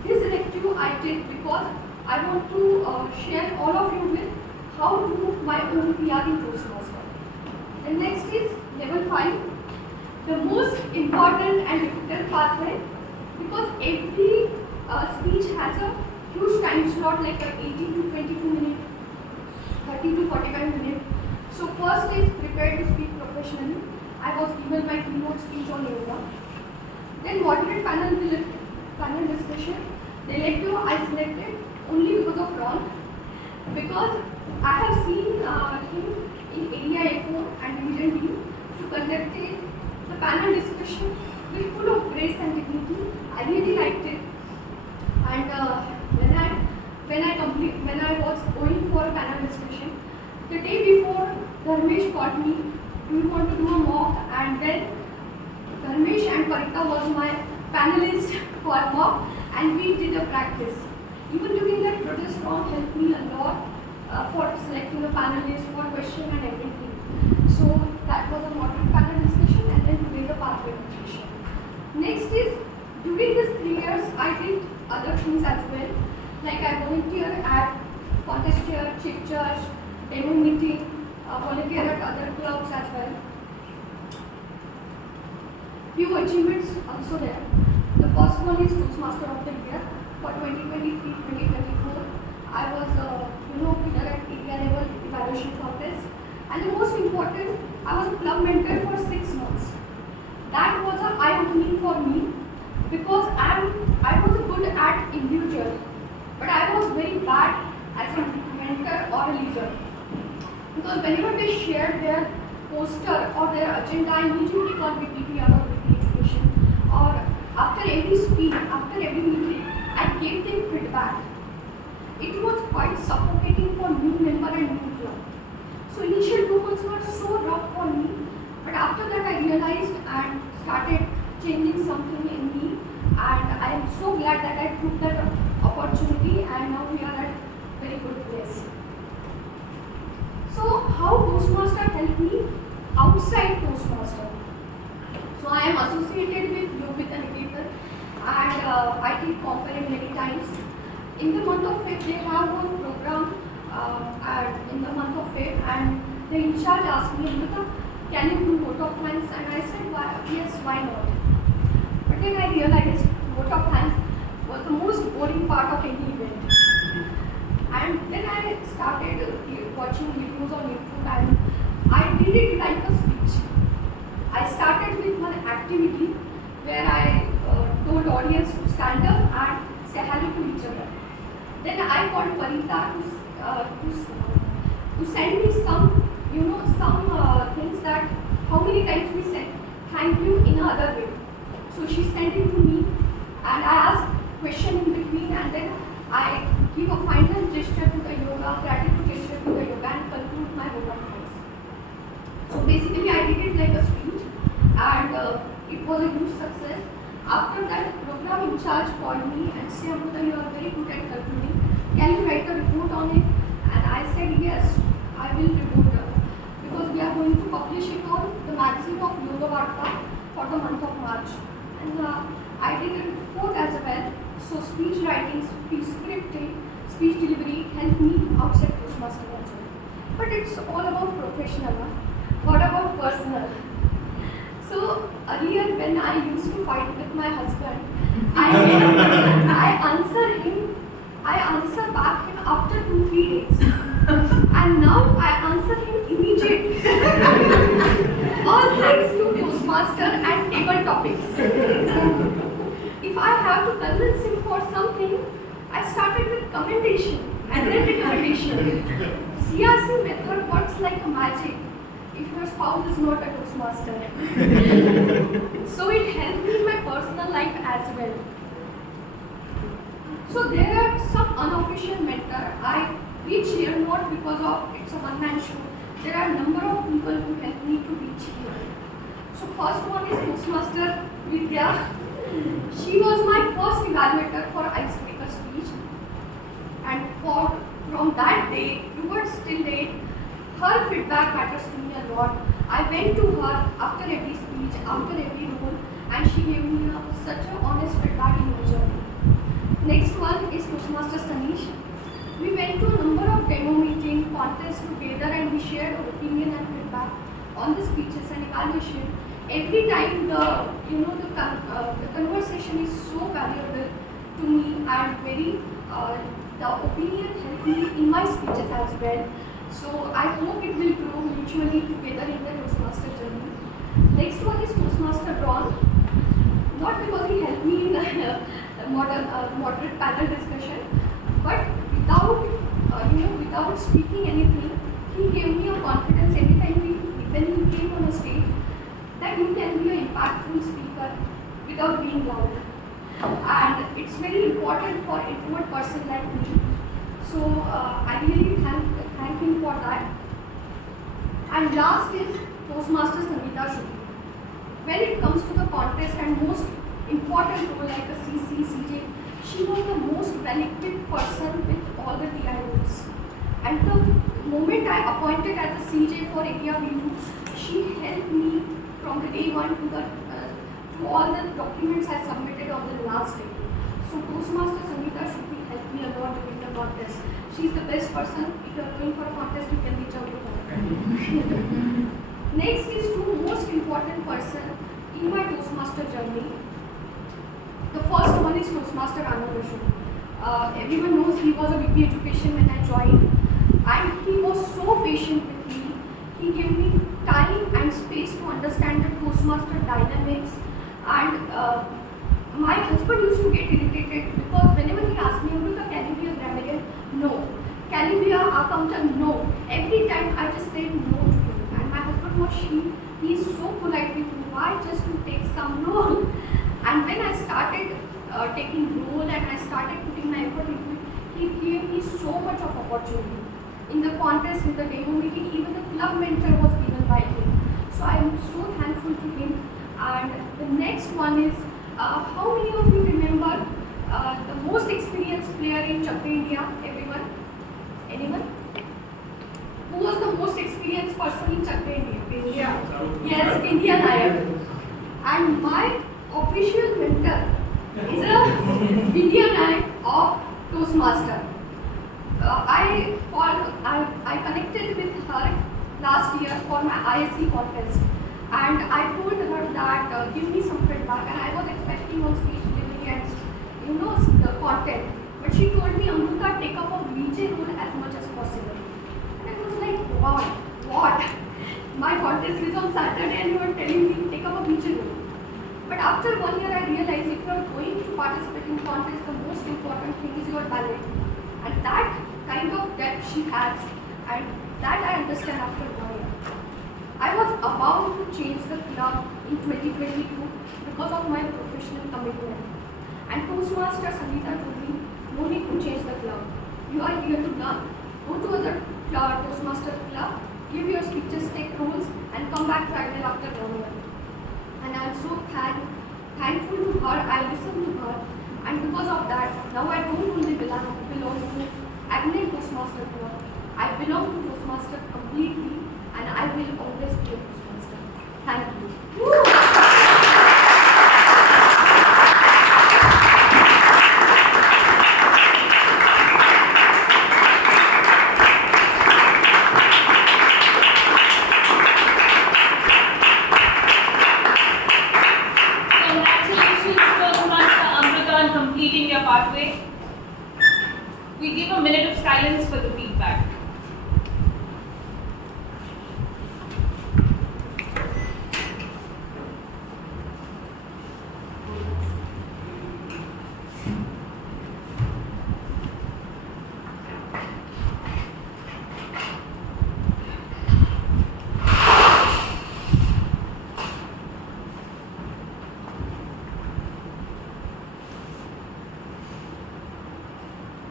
This elective I did because I want to share all of you with how to do my own PR in Toastmaster. And next is level 5, the most important and difficult pathway, because every speech has a huge time slot like 18 to 22 minutes, 30 to 45 minutes. So first is prepare to speak professionally. I was given my keynote speech on yoga. Then moderate panel discussion. The elective I selected only because of Ron, because I have seen him in area A4 and division D to conduct the panel discussion with full of grace and dignity. I really liked it. And when I was going for a panel discussion, the day before Dharmesh called me, do you want to do a mock? And then Dharmesh and Parita was my panelist for mock, and we did a practice. Even during that protest, Ron helped me a lot for selecting a panelist, for question and everything. So that was a moderate panel discussion, and then today the pathway discussion. Next is, during these 3 years, I did other things as well. Like I volunteer at contest chair, chief judge, demo meeting, volunteer at other clubs as well. Few achievements also there. The first one is Toastmaster of the Year for 2023-2024. I was winner at area level evaluation contest, and the most important, I was a club mentor for 6 months. That was an eye-opening for me because I was good at individual, but I was very bad as a mentor or a leader. Because whenever they shared their poster or their agenda, I immediately called BPT or BPT education, or after every speech, after every meeting, I gave them feedback. It was quite suffocating for new member and new club. So initial 2 months were so rough for me, but after that I realized and started changing something in me, and I am so glad that I took that opportunity, and now we are at very good place. So how Toastmaster helped me outside Toastmaster? So I am associated with Yogita Niketan, and I did conference many times. In the month of Feb, they have one program in the month of Feb, and the in charge asked me, Amrita, can you do vote of thanks? And I said, yes, why not? But then I realized vote of thanks was the most boring part of any event. And then I started watching videos on YouTube, and I did it like a speech. I started with one activity where I told audience to stand up and say hello to each other. Then I called Parita to send me some things that how many times we said thank you in another way. So she sent it to me, and I asked question in between, and then I give a final gesture to the yoga, gratitude gesture to the yoga, and conclude my vote of thanks. So basically I did it like a speech, and it was a huge success. After that, program in charge called me and said, Amrita, you are very good at concluding. Can you write a report on it? And I said, yes, I will report it. Because we are going to publish it on the magazine of Yoga Varta for the month of March. And I did a report as well. So speech writing, speech scripting, speech delivery helped me outside Toastmaster also. But it's all about professional. What about personal? So earlier when I used to fight with my husband, I answer back him after 2-3 days. And now I answer him immediately. All thanks to Toastmaster and table topics. If I have to convince him for something, I started with commendation and then recommendation. CRC method works like a magic if your spouse is not a Toastmaster. So it helped me in my personal life as well. So there are some unofficial mentor. I reach here not because of it's a one-man show. There are a number of people who help me to reach here. So first one is Toastmaster Vidya. She was my first evaluator for icebreaker speech, and from that day towards till date, her feedback matters to me a lot. I went to her after every speech, after every role, and she gave me such an honest feedback in my journey. Next one is Toastmaster Sanish. We went to a number of demo meetings, contests together, and we shared our opinion and feedback on the speeches and evaluation. Every time the conversation is so valuable to me, and the opinion helped me in my speeches as well. So I hope it will grow mutually together in the Toastmaster journey. Next one is Toastmaster Ron. Not because he helped me in a moderate panel discussion, but without speaking anything, he gave me a confidence every time when he came on a stage that you can be an impactful speaker without being loud. And it's very important for an introvert person like me. So I really thank him for that. And last is Toastmaster Sangeeta Shukla. When it comes to the contest and most important role like the CC, CJ, she was the most well-equipped person with all the TI roles. And the moment I appointed as a CJ for Area B2, she helped me from the day one to all the documents I submitted on the last day. So Toastmaster Sangeeta Shukla helped me a lot during the contest. person. If you are going for a contest, you can reach out to her. Next is two most important person in my Toastmaster journey. The first one is Toastmaster Agnel. Everyone knows he was a VP Education when I joined, and he was so patient with me. He gave me time and space to understand the Toastmaster dynamics, and my husband used to get irritated because whenever he asked me, Amrita, can you be a grammarian? No. Can you be an accountant? No. Every time I just said no to him, and my husband was he is so polite with me. Why just to take some role? And when I started taking role and I started putting my effort into it, he gave me so much of opportunity. In the contest, in the demo meeting, even the club mentor was given by him. So I am so thankful to him. And the next one is, how many of you remember the most experienced player in Chakra India? Everyone? Anyone? Who was the most experienced person in Chakra India? Yes, India Nayak. And my official mentor is a India Nayak of Toastmaster. I connected with her last year for my ISC contest, and I told her that give me some feedback, and I was expecting on speech delivery and the content, but she told me, Amrita, take up a VJ role as much as possible. And I was like, wow, what? My contest is on Saturday and you are telling me to take up a VJ role. But after 1 year I realized if you are going to participate in contest, the most important thing is your talent. And that kind of depth she has, and that I understand after 1 year. I was about to change the club in 2022 because of my professional commitment. And Toastmaster Sangeeta told me, no need to change the club. You are here to learn. Go to other Toastmaster club, give your speeches, take roles, and come back to Agnel after 1 year. And I am so thankful to her. I listened to her. And because of that, now I don't only belong to Agnel Toastmaster Club. I belong to Toastmaster completely, and I will always be a Toastmaster. Thank you. Congratulations, Toastmaster Amrita, on completing your pathway. We give a minute of silence for the feedback.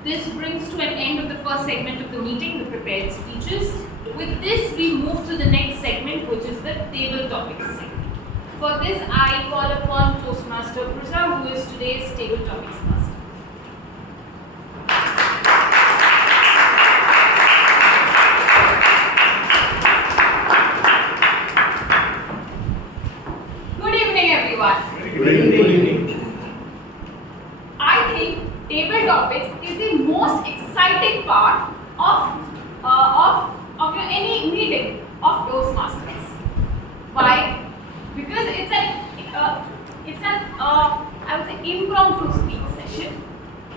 This brings to an end of the first segment of the meeting, the prepared speeches. With this, we move to the next segment, which is the table topics segment. For this, I call upon Toastmaster Punja, who is today's table topics master. Good evening, everyone. Good evening. I think table topics is the most exciting part of your any meeting of Toastmasters. Why? Because it's an I would say impromptu speech session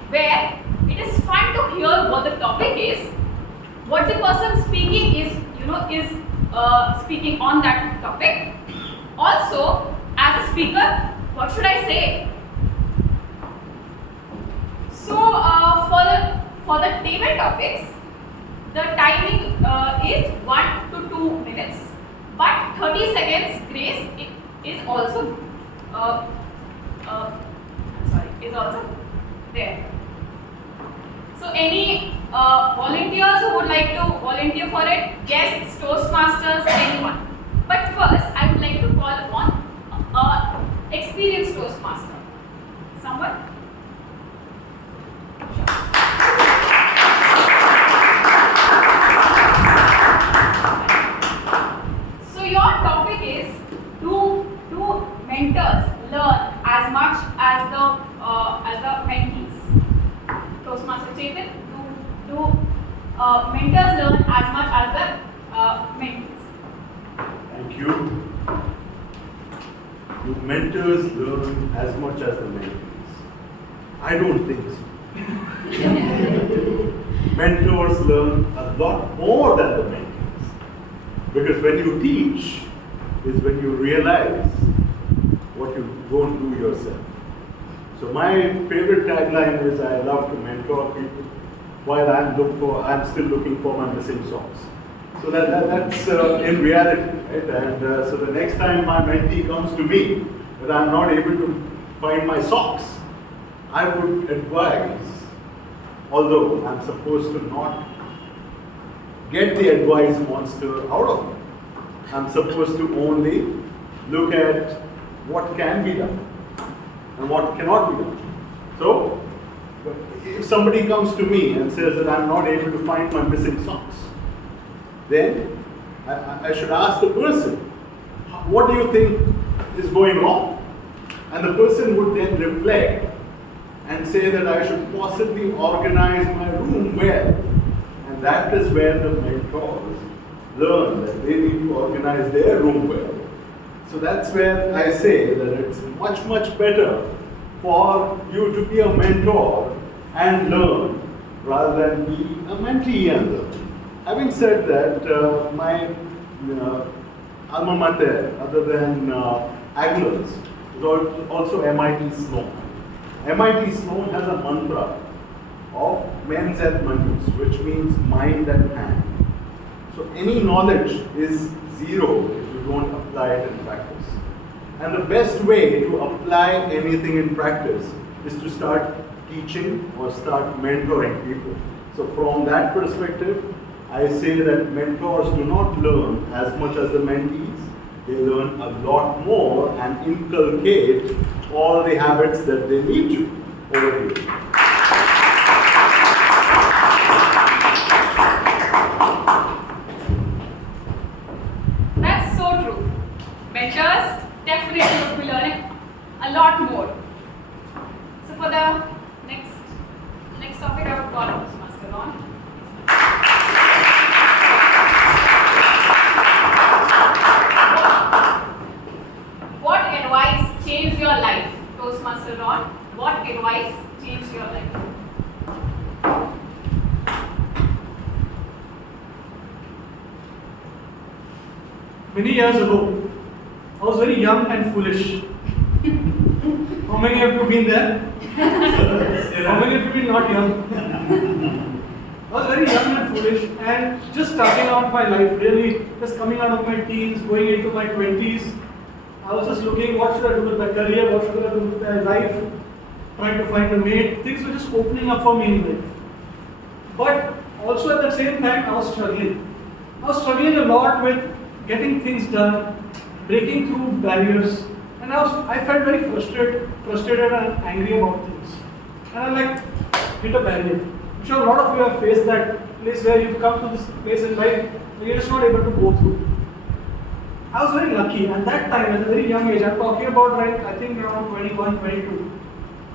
where it is fun to hear what the topic is, what the person speaking is speaking on that topic. Also, as a speaker, what should I say? So for the table topics, the timing is 1 to 2 minutes, but 30 seconds grace is also there. So any volunteers who would like to volunteer for it, guests, Toastmasters, anyone. But first, I would like to call upon experienced Toastmaster. Someone? So your topic is do mentors learn as much as the mentees? Toastmaster Chetan, do mentors learn as much as the mentees? Thank you. Do mentors learn as much as the mentees? I don't think so. Mentors learn a lot more than the mentees. Because when you teach is when you realize what you don't do yourself. So my favorite tagline is I love to mentor people while I'm still looking for my missing socks. So that's in reality, right? And so the next time my mentee comes to me that I'm not able to find my socks, I would advise, although I'm supposed to not get the advice monster out of me, I'm supposed to only look at what can be done and what cannot be done. So, if somebody comes to me and says that I'm not able to find my missing socks, then I should ask the person, what do you think is going wrong? And the person would then reflect and say that I should possibly organize my room well. And that is where the mentors learn that they need to organize their room well. So that's where I say that it's much, much better for you to be a mentor and learn rather than be a mentee and learn. Having said that, my alma mater, other than Agnel's, is also MIT Sloan. MIT Sloan has a mantra of mens et manus, which means mind and hand. So any knowledge is zero if you don't apply it in practice. And the best way to apply anything in practice is to start teaching or start mentoring people. So from that perspective, I say that mentors do not learn as much as the mentees. They learn a lot more and inculcate all the habits that they need to over here. That's so true. Mentors definitely would be learning a lot more. So for the next topic, I would call Toastmaster on. What advice changed your life, Toastmaster Ron? What advice changed your life? Many years ago, I was very young and foolish. How many of you been there? How many of you been not young? I was very young and foolish and just starting out my life, really just coming out of my teens, going into my 20s. I was just looking, what should I do with my career, what should I do with my life, trying to find a mate. Things were just opening up for me in life. But also at the same time, I was struggling. I was struggling a lot with getting things done, breaking through barriers, and I felt very frustrated and angry about things. And I hit a barrier. I'm sure a lot of you have faced that place where you've come to this place in life where you're just not able to go through. I was very lucky at that time, at a very young age. I'm talking about I think around 21, 22.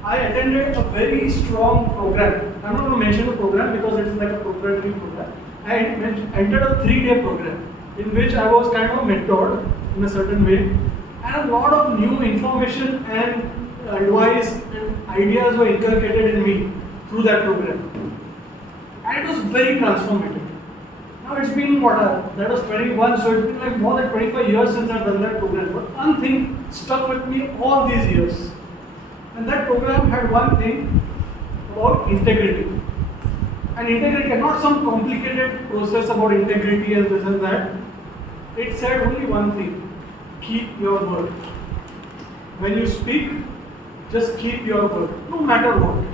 I attended a very strong program. I'm not going to mention the program because it's like a proprietary program. I entered a 3-day program in which I was kind of mentored in a certain way, and a lot of new information and advice and ideas were inculcated in me through that program. And it was very transformative. Now it's been that was 21, so it's been like more than 25 years since I've done that program. But one thing stuck with me all these years. And that program had one thing about integrity. And integrity, not some complicated process about integrity and this and that. It said only one thing: keep your word. When you speak, just keep your word, no matter what.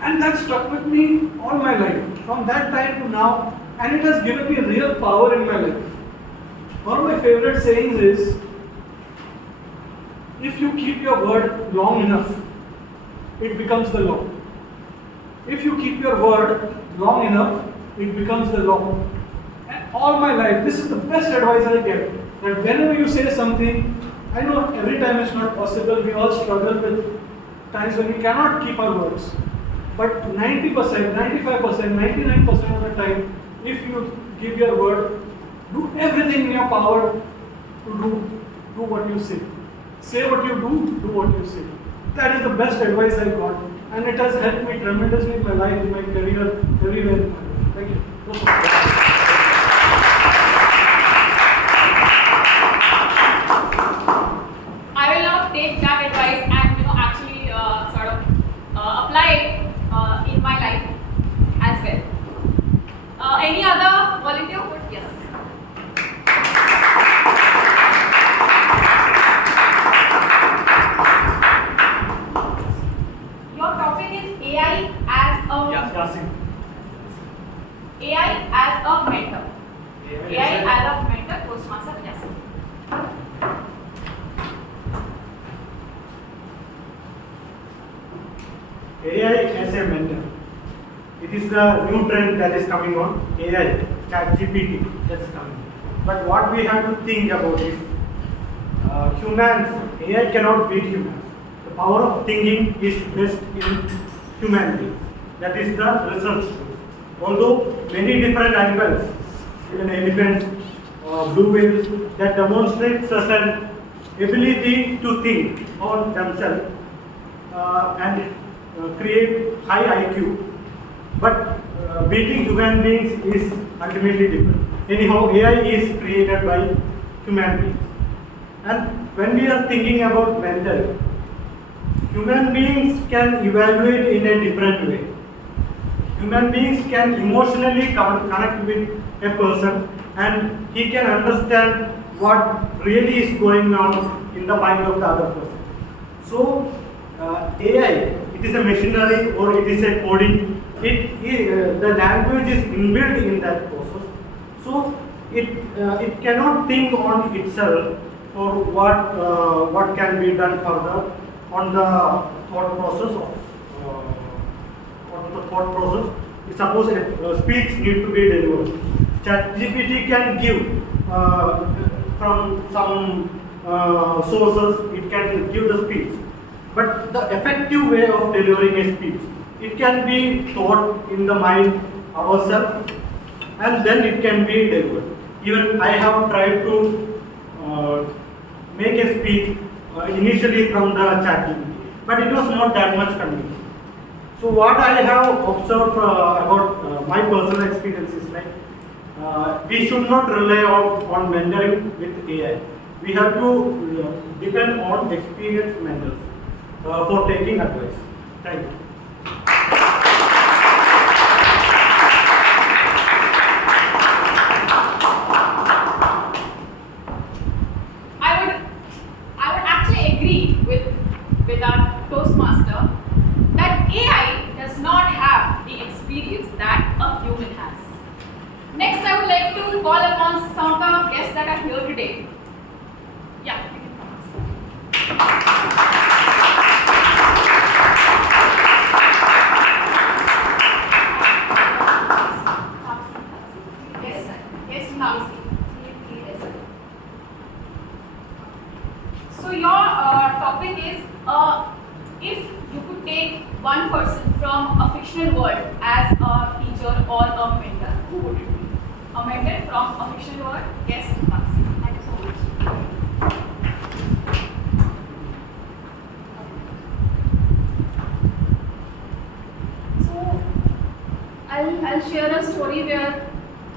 And that stuck with me all my life, from that time to now, and it has given me real power in my life. One of my favorite sayings is, if you keep your word long enough, it becomes the law. If you keep your word long enough, it becomes the law. And all my life, this is the best advice I get, that whenever you say something, I know every time it's not possible, we all struggle with times when we cannot keep our words. But 90%, 95%, 99% of the time, if you give your word, do everything in your power to do what you say. Say what you do what you say. That is the best advice I got, and it has helped me tremendously in my life, in my career, everywhere in my life. Thank you. I will now take that advice and actually sort of apply it in my life as well. Any other volunteer? Yes. Your topic is AI as a AI as a mentor. AI as a mentor, Toastmaster. Yes. AI as a mentor. It is the new trend that is coming on. AI, ChatGPT, that's coming. But what we have to think about is humans. AI cannot beat humans. The power of thinking is best in human beings. That is the research. Although many different animals, even elephants, blue whales, that demonstrate certain ability to think on themselves and create high IQ, but beating human beings is ultimately different. Anyhow, AI is created by human beings. And when we are thinking about mental, human beings can evaluate in a different way. Human beings can emotionally connect with a person, and he can understand what really is going on in the mind of the other person. So AI, it is a machinery or it is a coding. The language is inbuilt in that process. So it cannot think on itself for what can be done further on the thought process Suppose a speech need to be delivered. ChatGPT can give from some sources. It can give the speech. But the effective way of delivering a speech, it can be thought in the mind ourselves, and then it can be delivered. Even I have tried to make a speech initially from the ChatGPT, but it was not that much convincing. So what I have observed about my personal experience is like we should not rely on mentoring with AI. We have to depend on experienced mentors for taking advice. Thank you. I would actually agree with our Toastmaster that AI does not have the experience that a human has. Next, I would like to call upon some of the guests that are here today. Yeah, you can come. Yes, Navi. So your topic is if you could take one person from a fictional world as a teacher or a mentor, who would it be? A mentor from a fictional world? Yes, Navi. Thank you so much. So I'll share a story where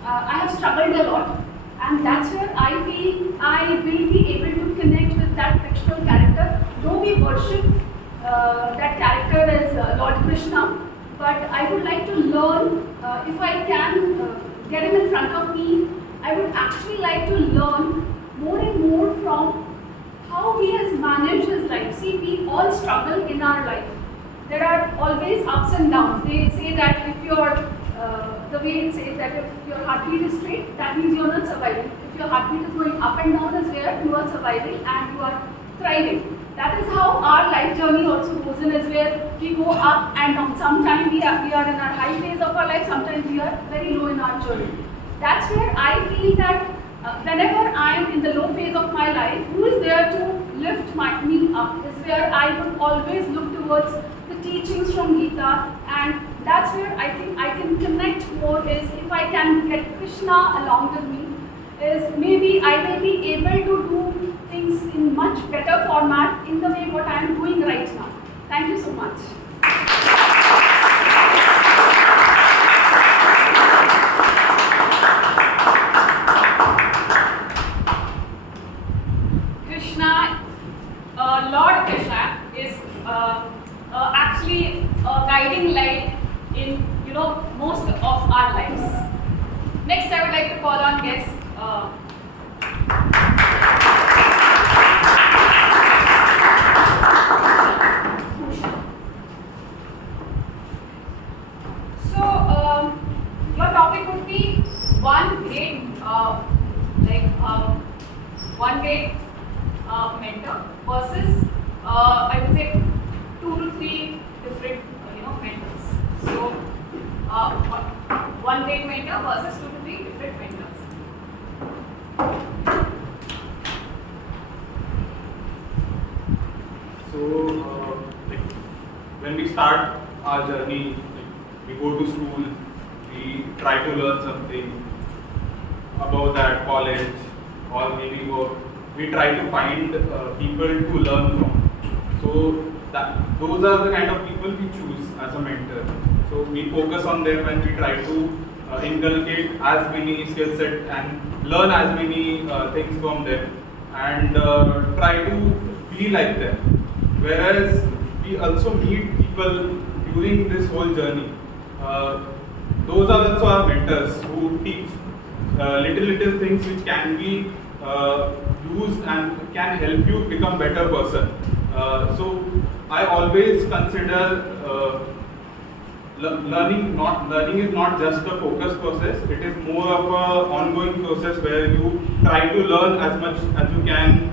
I have struggled a lot, and that's where I feel I will be able to connect with that fictional character. Though we worship that character as Lord Krishna, but I would like to learn, if I can get him in front of me, I would actually like to learn more and more from how he has managed his life. See, we all struggle in our life. There are always ups and downs. They say that if you're, the way it says that if your heartbeat is straight, that means you're not surviving. If your heartbeat is going up and down, is where you are surviving and you are thriving. That is how our life journey also goes in, is where we go up and down. Sometimes we are in our high phase of our life, sometimes we are very low in our journey. That's where I feel that whenever I am in the low phase of my life, who is there to lift me up is where I would always look towards the teachings from Gita And that's where I think I can connect more is if I can get Krishna along with me, is maybe I will be able to do things in much better format in the way what I am doing right now. Thank you so much. Krishna, Lord Krishna is actually a guiding light in most of our lives. Next, I would like to call on guests. So, your topic would be one great, one great mentor versus, I would say, 2 to 3 different, mentors. So, one great mentor versus 2 to 3 different mentors. So, when we start our journey, we go to school, we try to learn something about that college, or maybe we try to find people to learn from. So those are the kind of people we choose as a mentor. So we focus on them and we try to inculcate as many skill sets and learn as many things from them and try to be like them. Whereas we also meet people during this whole journey. Those are also our mentors who teach little things which can be used and can help you become better person. So I always consider learning is not just a focused process. It is more of an ongoing process where you try to learn as much as you can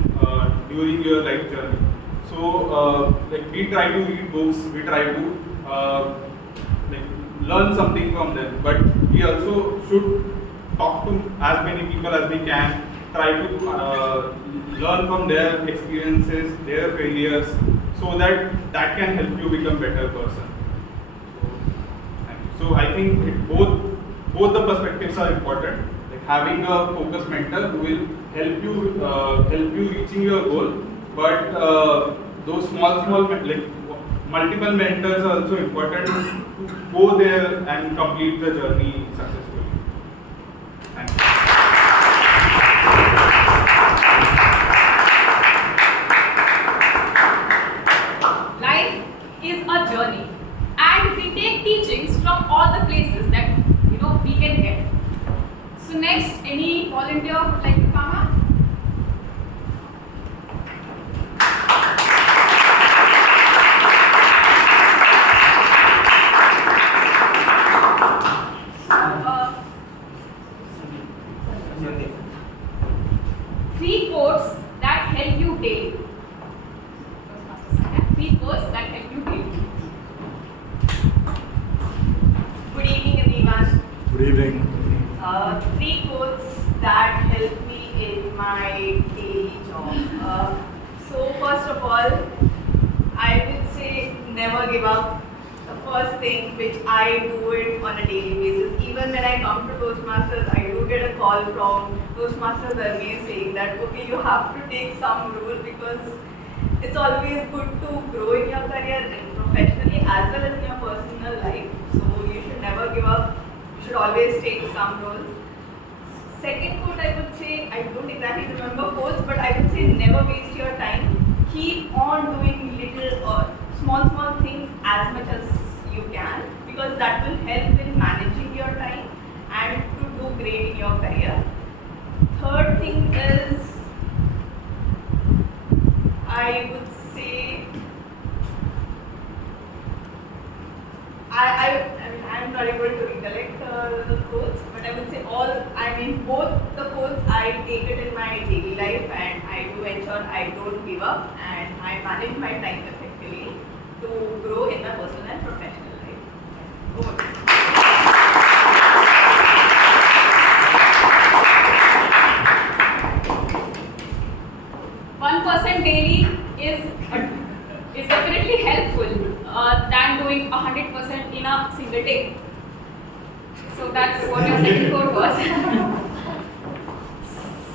during your life journey. So we try to read books, we try to learn something from them, but we also should talk to as many people as we can, try to learn from their experiences, their failures, so that can help you become better person. So I think both the perspectives are important. Like having a focused mentor who will help you reaching your goal, but those small multiple mentors are also important to go there and complete the journey successfully. Thank you. Life is a journey, and we take teachings from all the places that we can get. So next, any volunteer would like to come up? Three quotes that help you daily. Three quotes that help you daily. Good evening, everyone. Good evening. 3 quotes that help me in my daily job. So first of all, I would say never give up. The first thing which I do it on a daily basis. Even when I come to Toastmasters, I do get a call from Toastmasters saying that okay, you have to take some role because it's always good to grow in your career and professionally as well as in your personal life. So you should never give up. You should always take some roles. Second quote, I would say, I don't exactly remember quotes, but I would say never waste your time. Keep on doing little or small things as much as you can because that will help in managing your time and to do great in your career. Third thing is, I would say, I'm not able to recollect the quotes, but I would say both the quotes I take it in my daily life and I do ensure I don't give up and I manage my time effectively to grow in my personal and professional life. Over. 1% daily is definitely helpful than doing doing 100% in a single day. So that's what your second quote was.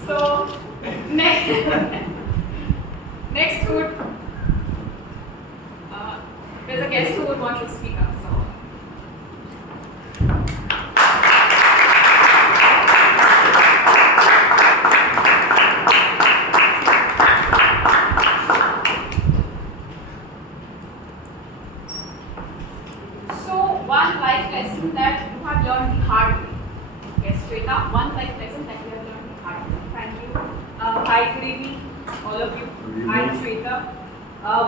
So next quote. There's a guest who would want to speak up. So one life lesson that you have learned the hard way. Yes, Shweta, one life lesson that you have learned the hard way. Thank you. Hi, good evening, all of you. I'm Shweta.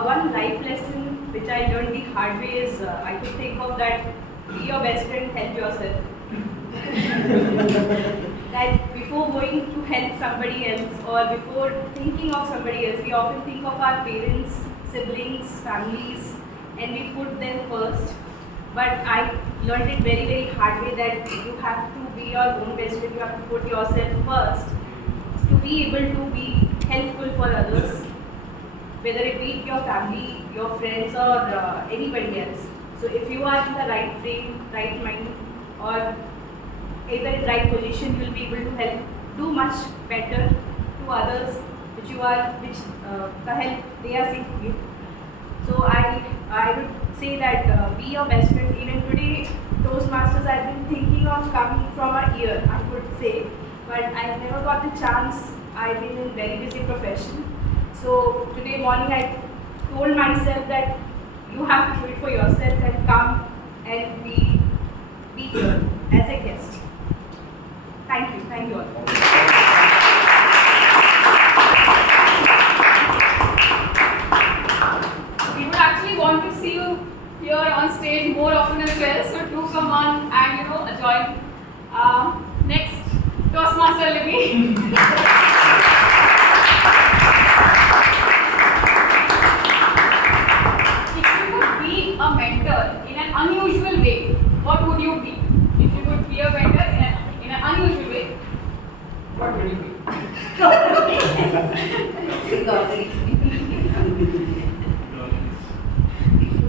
One life lesson which I learned the hard way is I could think of that be your best friend, help yourself. That before going to help somebody else or before thinking of somebody else, we often think of our parents, siblings, families, and we put them first. But I learned it very, very hard way that you have to be your own best friend, you have to put yourself first to be able to be helpful for others, whether it be your family, your friends, or anybody else. So if you are in the right frame, right mind, or either in right position, you will be able to help do much better to others, which the help they are seeking you. So I would say that be your best friend. Even today, Toastmasters I've been thinking of coming from a year, I would say, but I never got the chance. I've been in very busy profession. So today morning I told myself that you have to do it for yourself and come and be here as a guest. Thank you all. We would actually want to see you here on stage more often as well. So do come on and join. Next, Toastmaster Libby. A mentor in an unusual way, what would you be? If you could be a mentor in an unusual way, what would you be?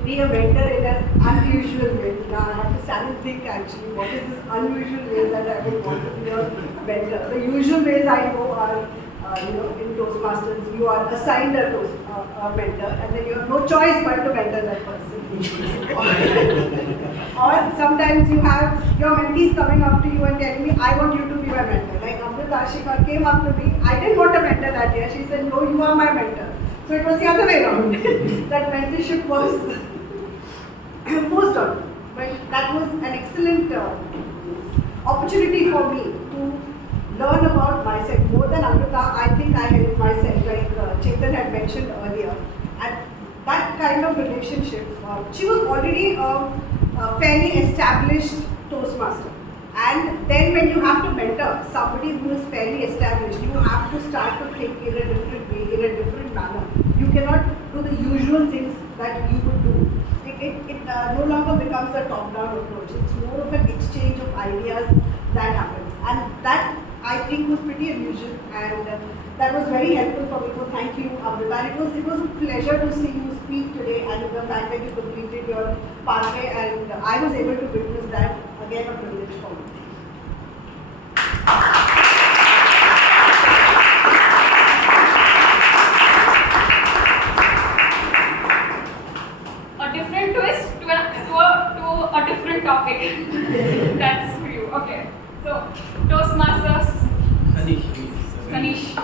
Be a mentor in an unusual way. Now I have to stand and think actually, what is this unusual way that I would want to be a mentor? The usual ways I know are in Toastmasters, you are assigned a mentor and then you have no choice but to mentor that person. Or sometimes you have your mentees coming up to you and telling me, I want you to be my mentor. Like Amrita Ashika came up to me, I didn't want a mentor that year. She said, no, you are my mentor. So it was the other way around. That mentorship was forced on me. But that was an excellent opportunity for me to learn about myself. More than Amrita, I think I helped myself, like Chetan had mentioned earlier. And that kind of relationship, she was already a fairly established Toastmaster. And then when you have to mentor somebody who is fairly established, you have to start to think in a different way, in a different manner. You cannot do the usual things that you would do. It no longer becomes a top-down approach. It's more of an exchange of ideas that happens. And that, I think, was pretty unusual, and that was very helpful for me. So thank you, Amrita. It was a pleasure to see you speak today, and the fact that you completed your pathway, and I was able to witness that. Again, a privilege for me. A different twist to a different topic. That's for you. Okay. So, Toastmasters. Sunish. So,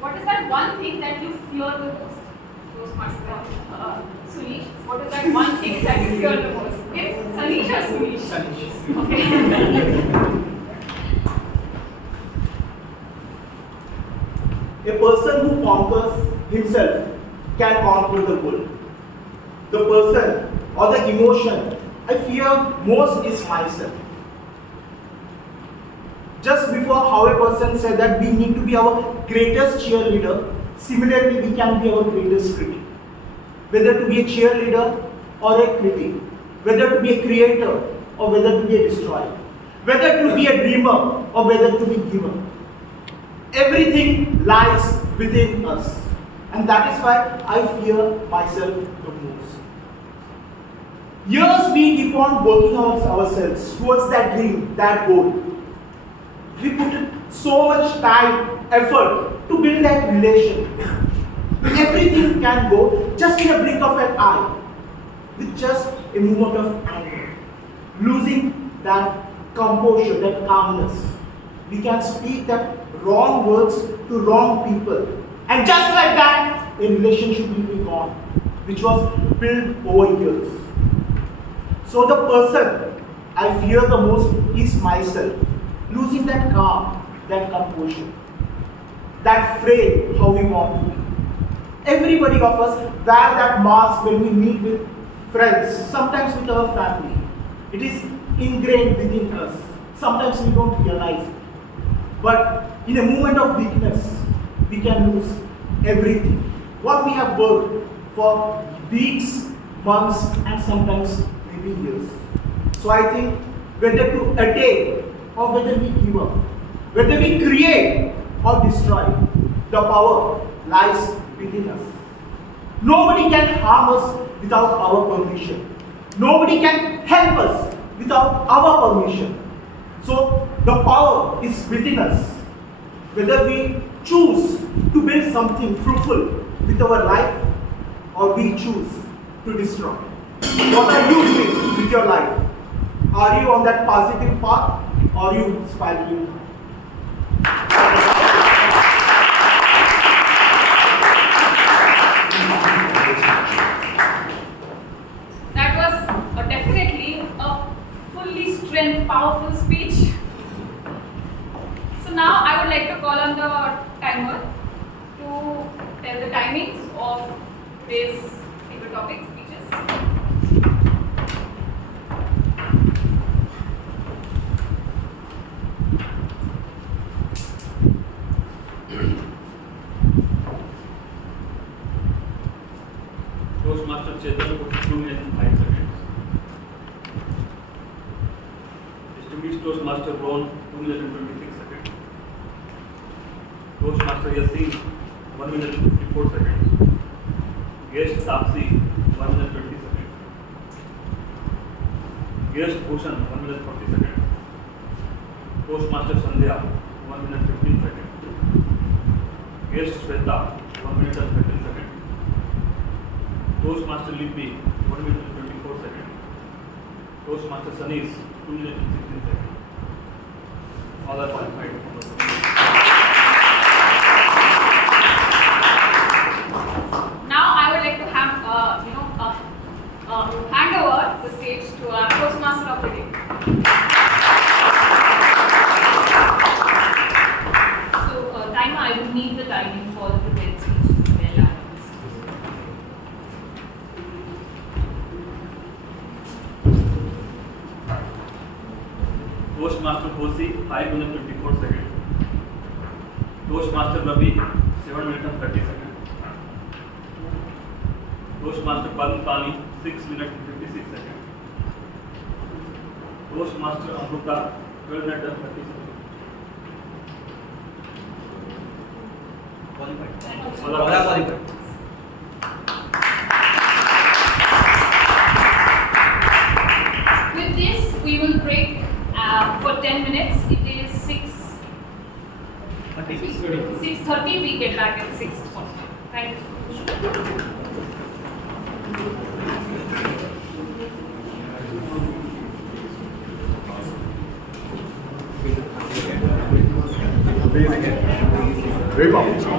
what is that one thing that you fear the most? Toastmaster. Sunish. What is that one thing that you fear the most? It's Sunish or Sunish? Okay. A person who conquers himself can conquer the world. The person or the emotion I fear most is myself. Just before how a person said that we need to be our greatest cheerleader, similarly we can be our greatest critic. Whether to be a cheerleader or a critic, whether to be a creator or whether to be a destroyer, whether to be a dreamer or whether to be giver. everything lies within us. And that is why I fear myself the most. Years we keep on working on ourselves towards that dream, that goal. We put in so much time, effort to build that relation. Everything can go just in a blink of an eye, with just a movement of anger. Losing that composure, that calmness. We can speak that wrong words to wrong people. And just like that, a relationship will be gone, which was built over years. So the person I fear the most is myself. Losing that calm, that composure, that frame, how we want to be. Everybody of us wear that mask when we meet with friends, sometimes with our family. It is ingrained within us. Sometimes we don't realize it. But in a moment of weakness, we can lose everything. What we have worked for weeks, months, and sometimes maybe years. So I think whether to attain or whether we give up, whether we create or destroy, the power lies within us. Nobody can harm us without our permission. Nobody can help us without our permission. So the power is within us. Whether we choose to build something fruitful with our life or we choose to destroy. What are you doing with your life? Are you on that positive path or are you spiraling? That was definitely a fully strength, powerful speech. So now I would like to call on the timer to tell the timings of today's favorite topic speeches. Toastmaster Chetan for 2 minutes and 5 seconds. Distinguished Toastmaster Ron, 2 minutes and 26 seconds. Toastmaster Yasin, 1 minute and 54 seconds. Guest Tapsi, 1 minute 20 seconds. Guest Bhushan, 1 minute 40 seconds. Toastmaster Sandhya, 1 minute 15 seconds. Guest Shweta, 1 minute and 13 seconds. Toastmaster Lippy, 1 minute and 24 seconds. Toastmaster Sanis, 2 minutes and 16 seconds. All are qualified. Now I would like to have hand over the stage to our Toastmaster of the day. So timer, I would need the timing for the prepared speech. Toastmaster Hosi, 5 minutes 24 seconds. Toastmaster Ravi, 7 minutes and 30 seconds. Toastmaster Palpani, 6 minutes and 56 seconds. Toastmaster Amruta, 12 minutes and 30 seconds. Qualified. With this, we will break for 10 minutes. It is 6:30. We get back at 6:40. Thank you. Very powerful.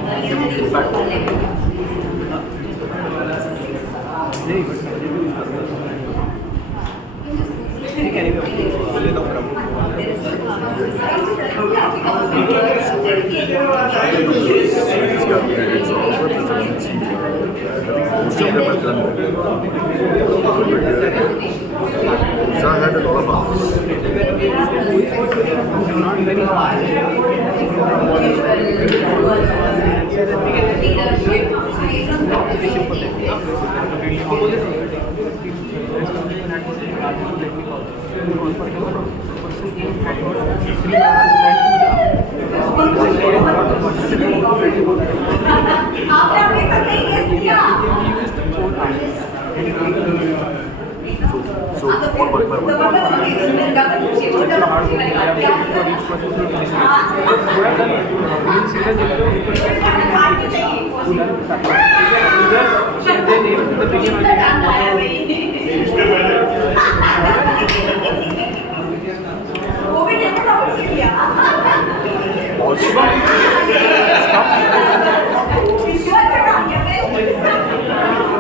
I had a lot of hours. Three hours आपने अभी तक नहीं guess किया। So, one by one. Double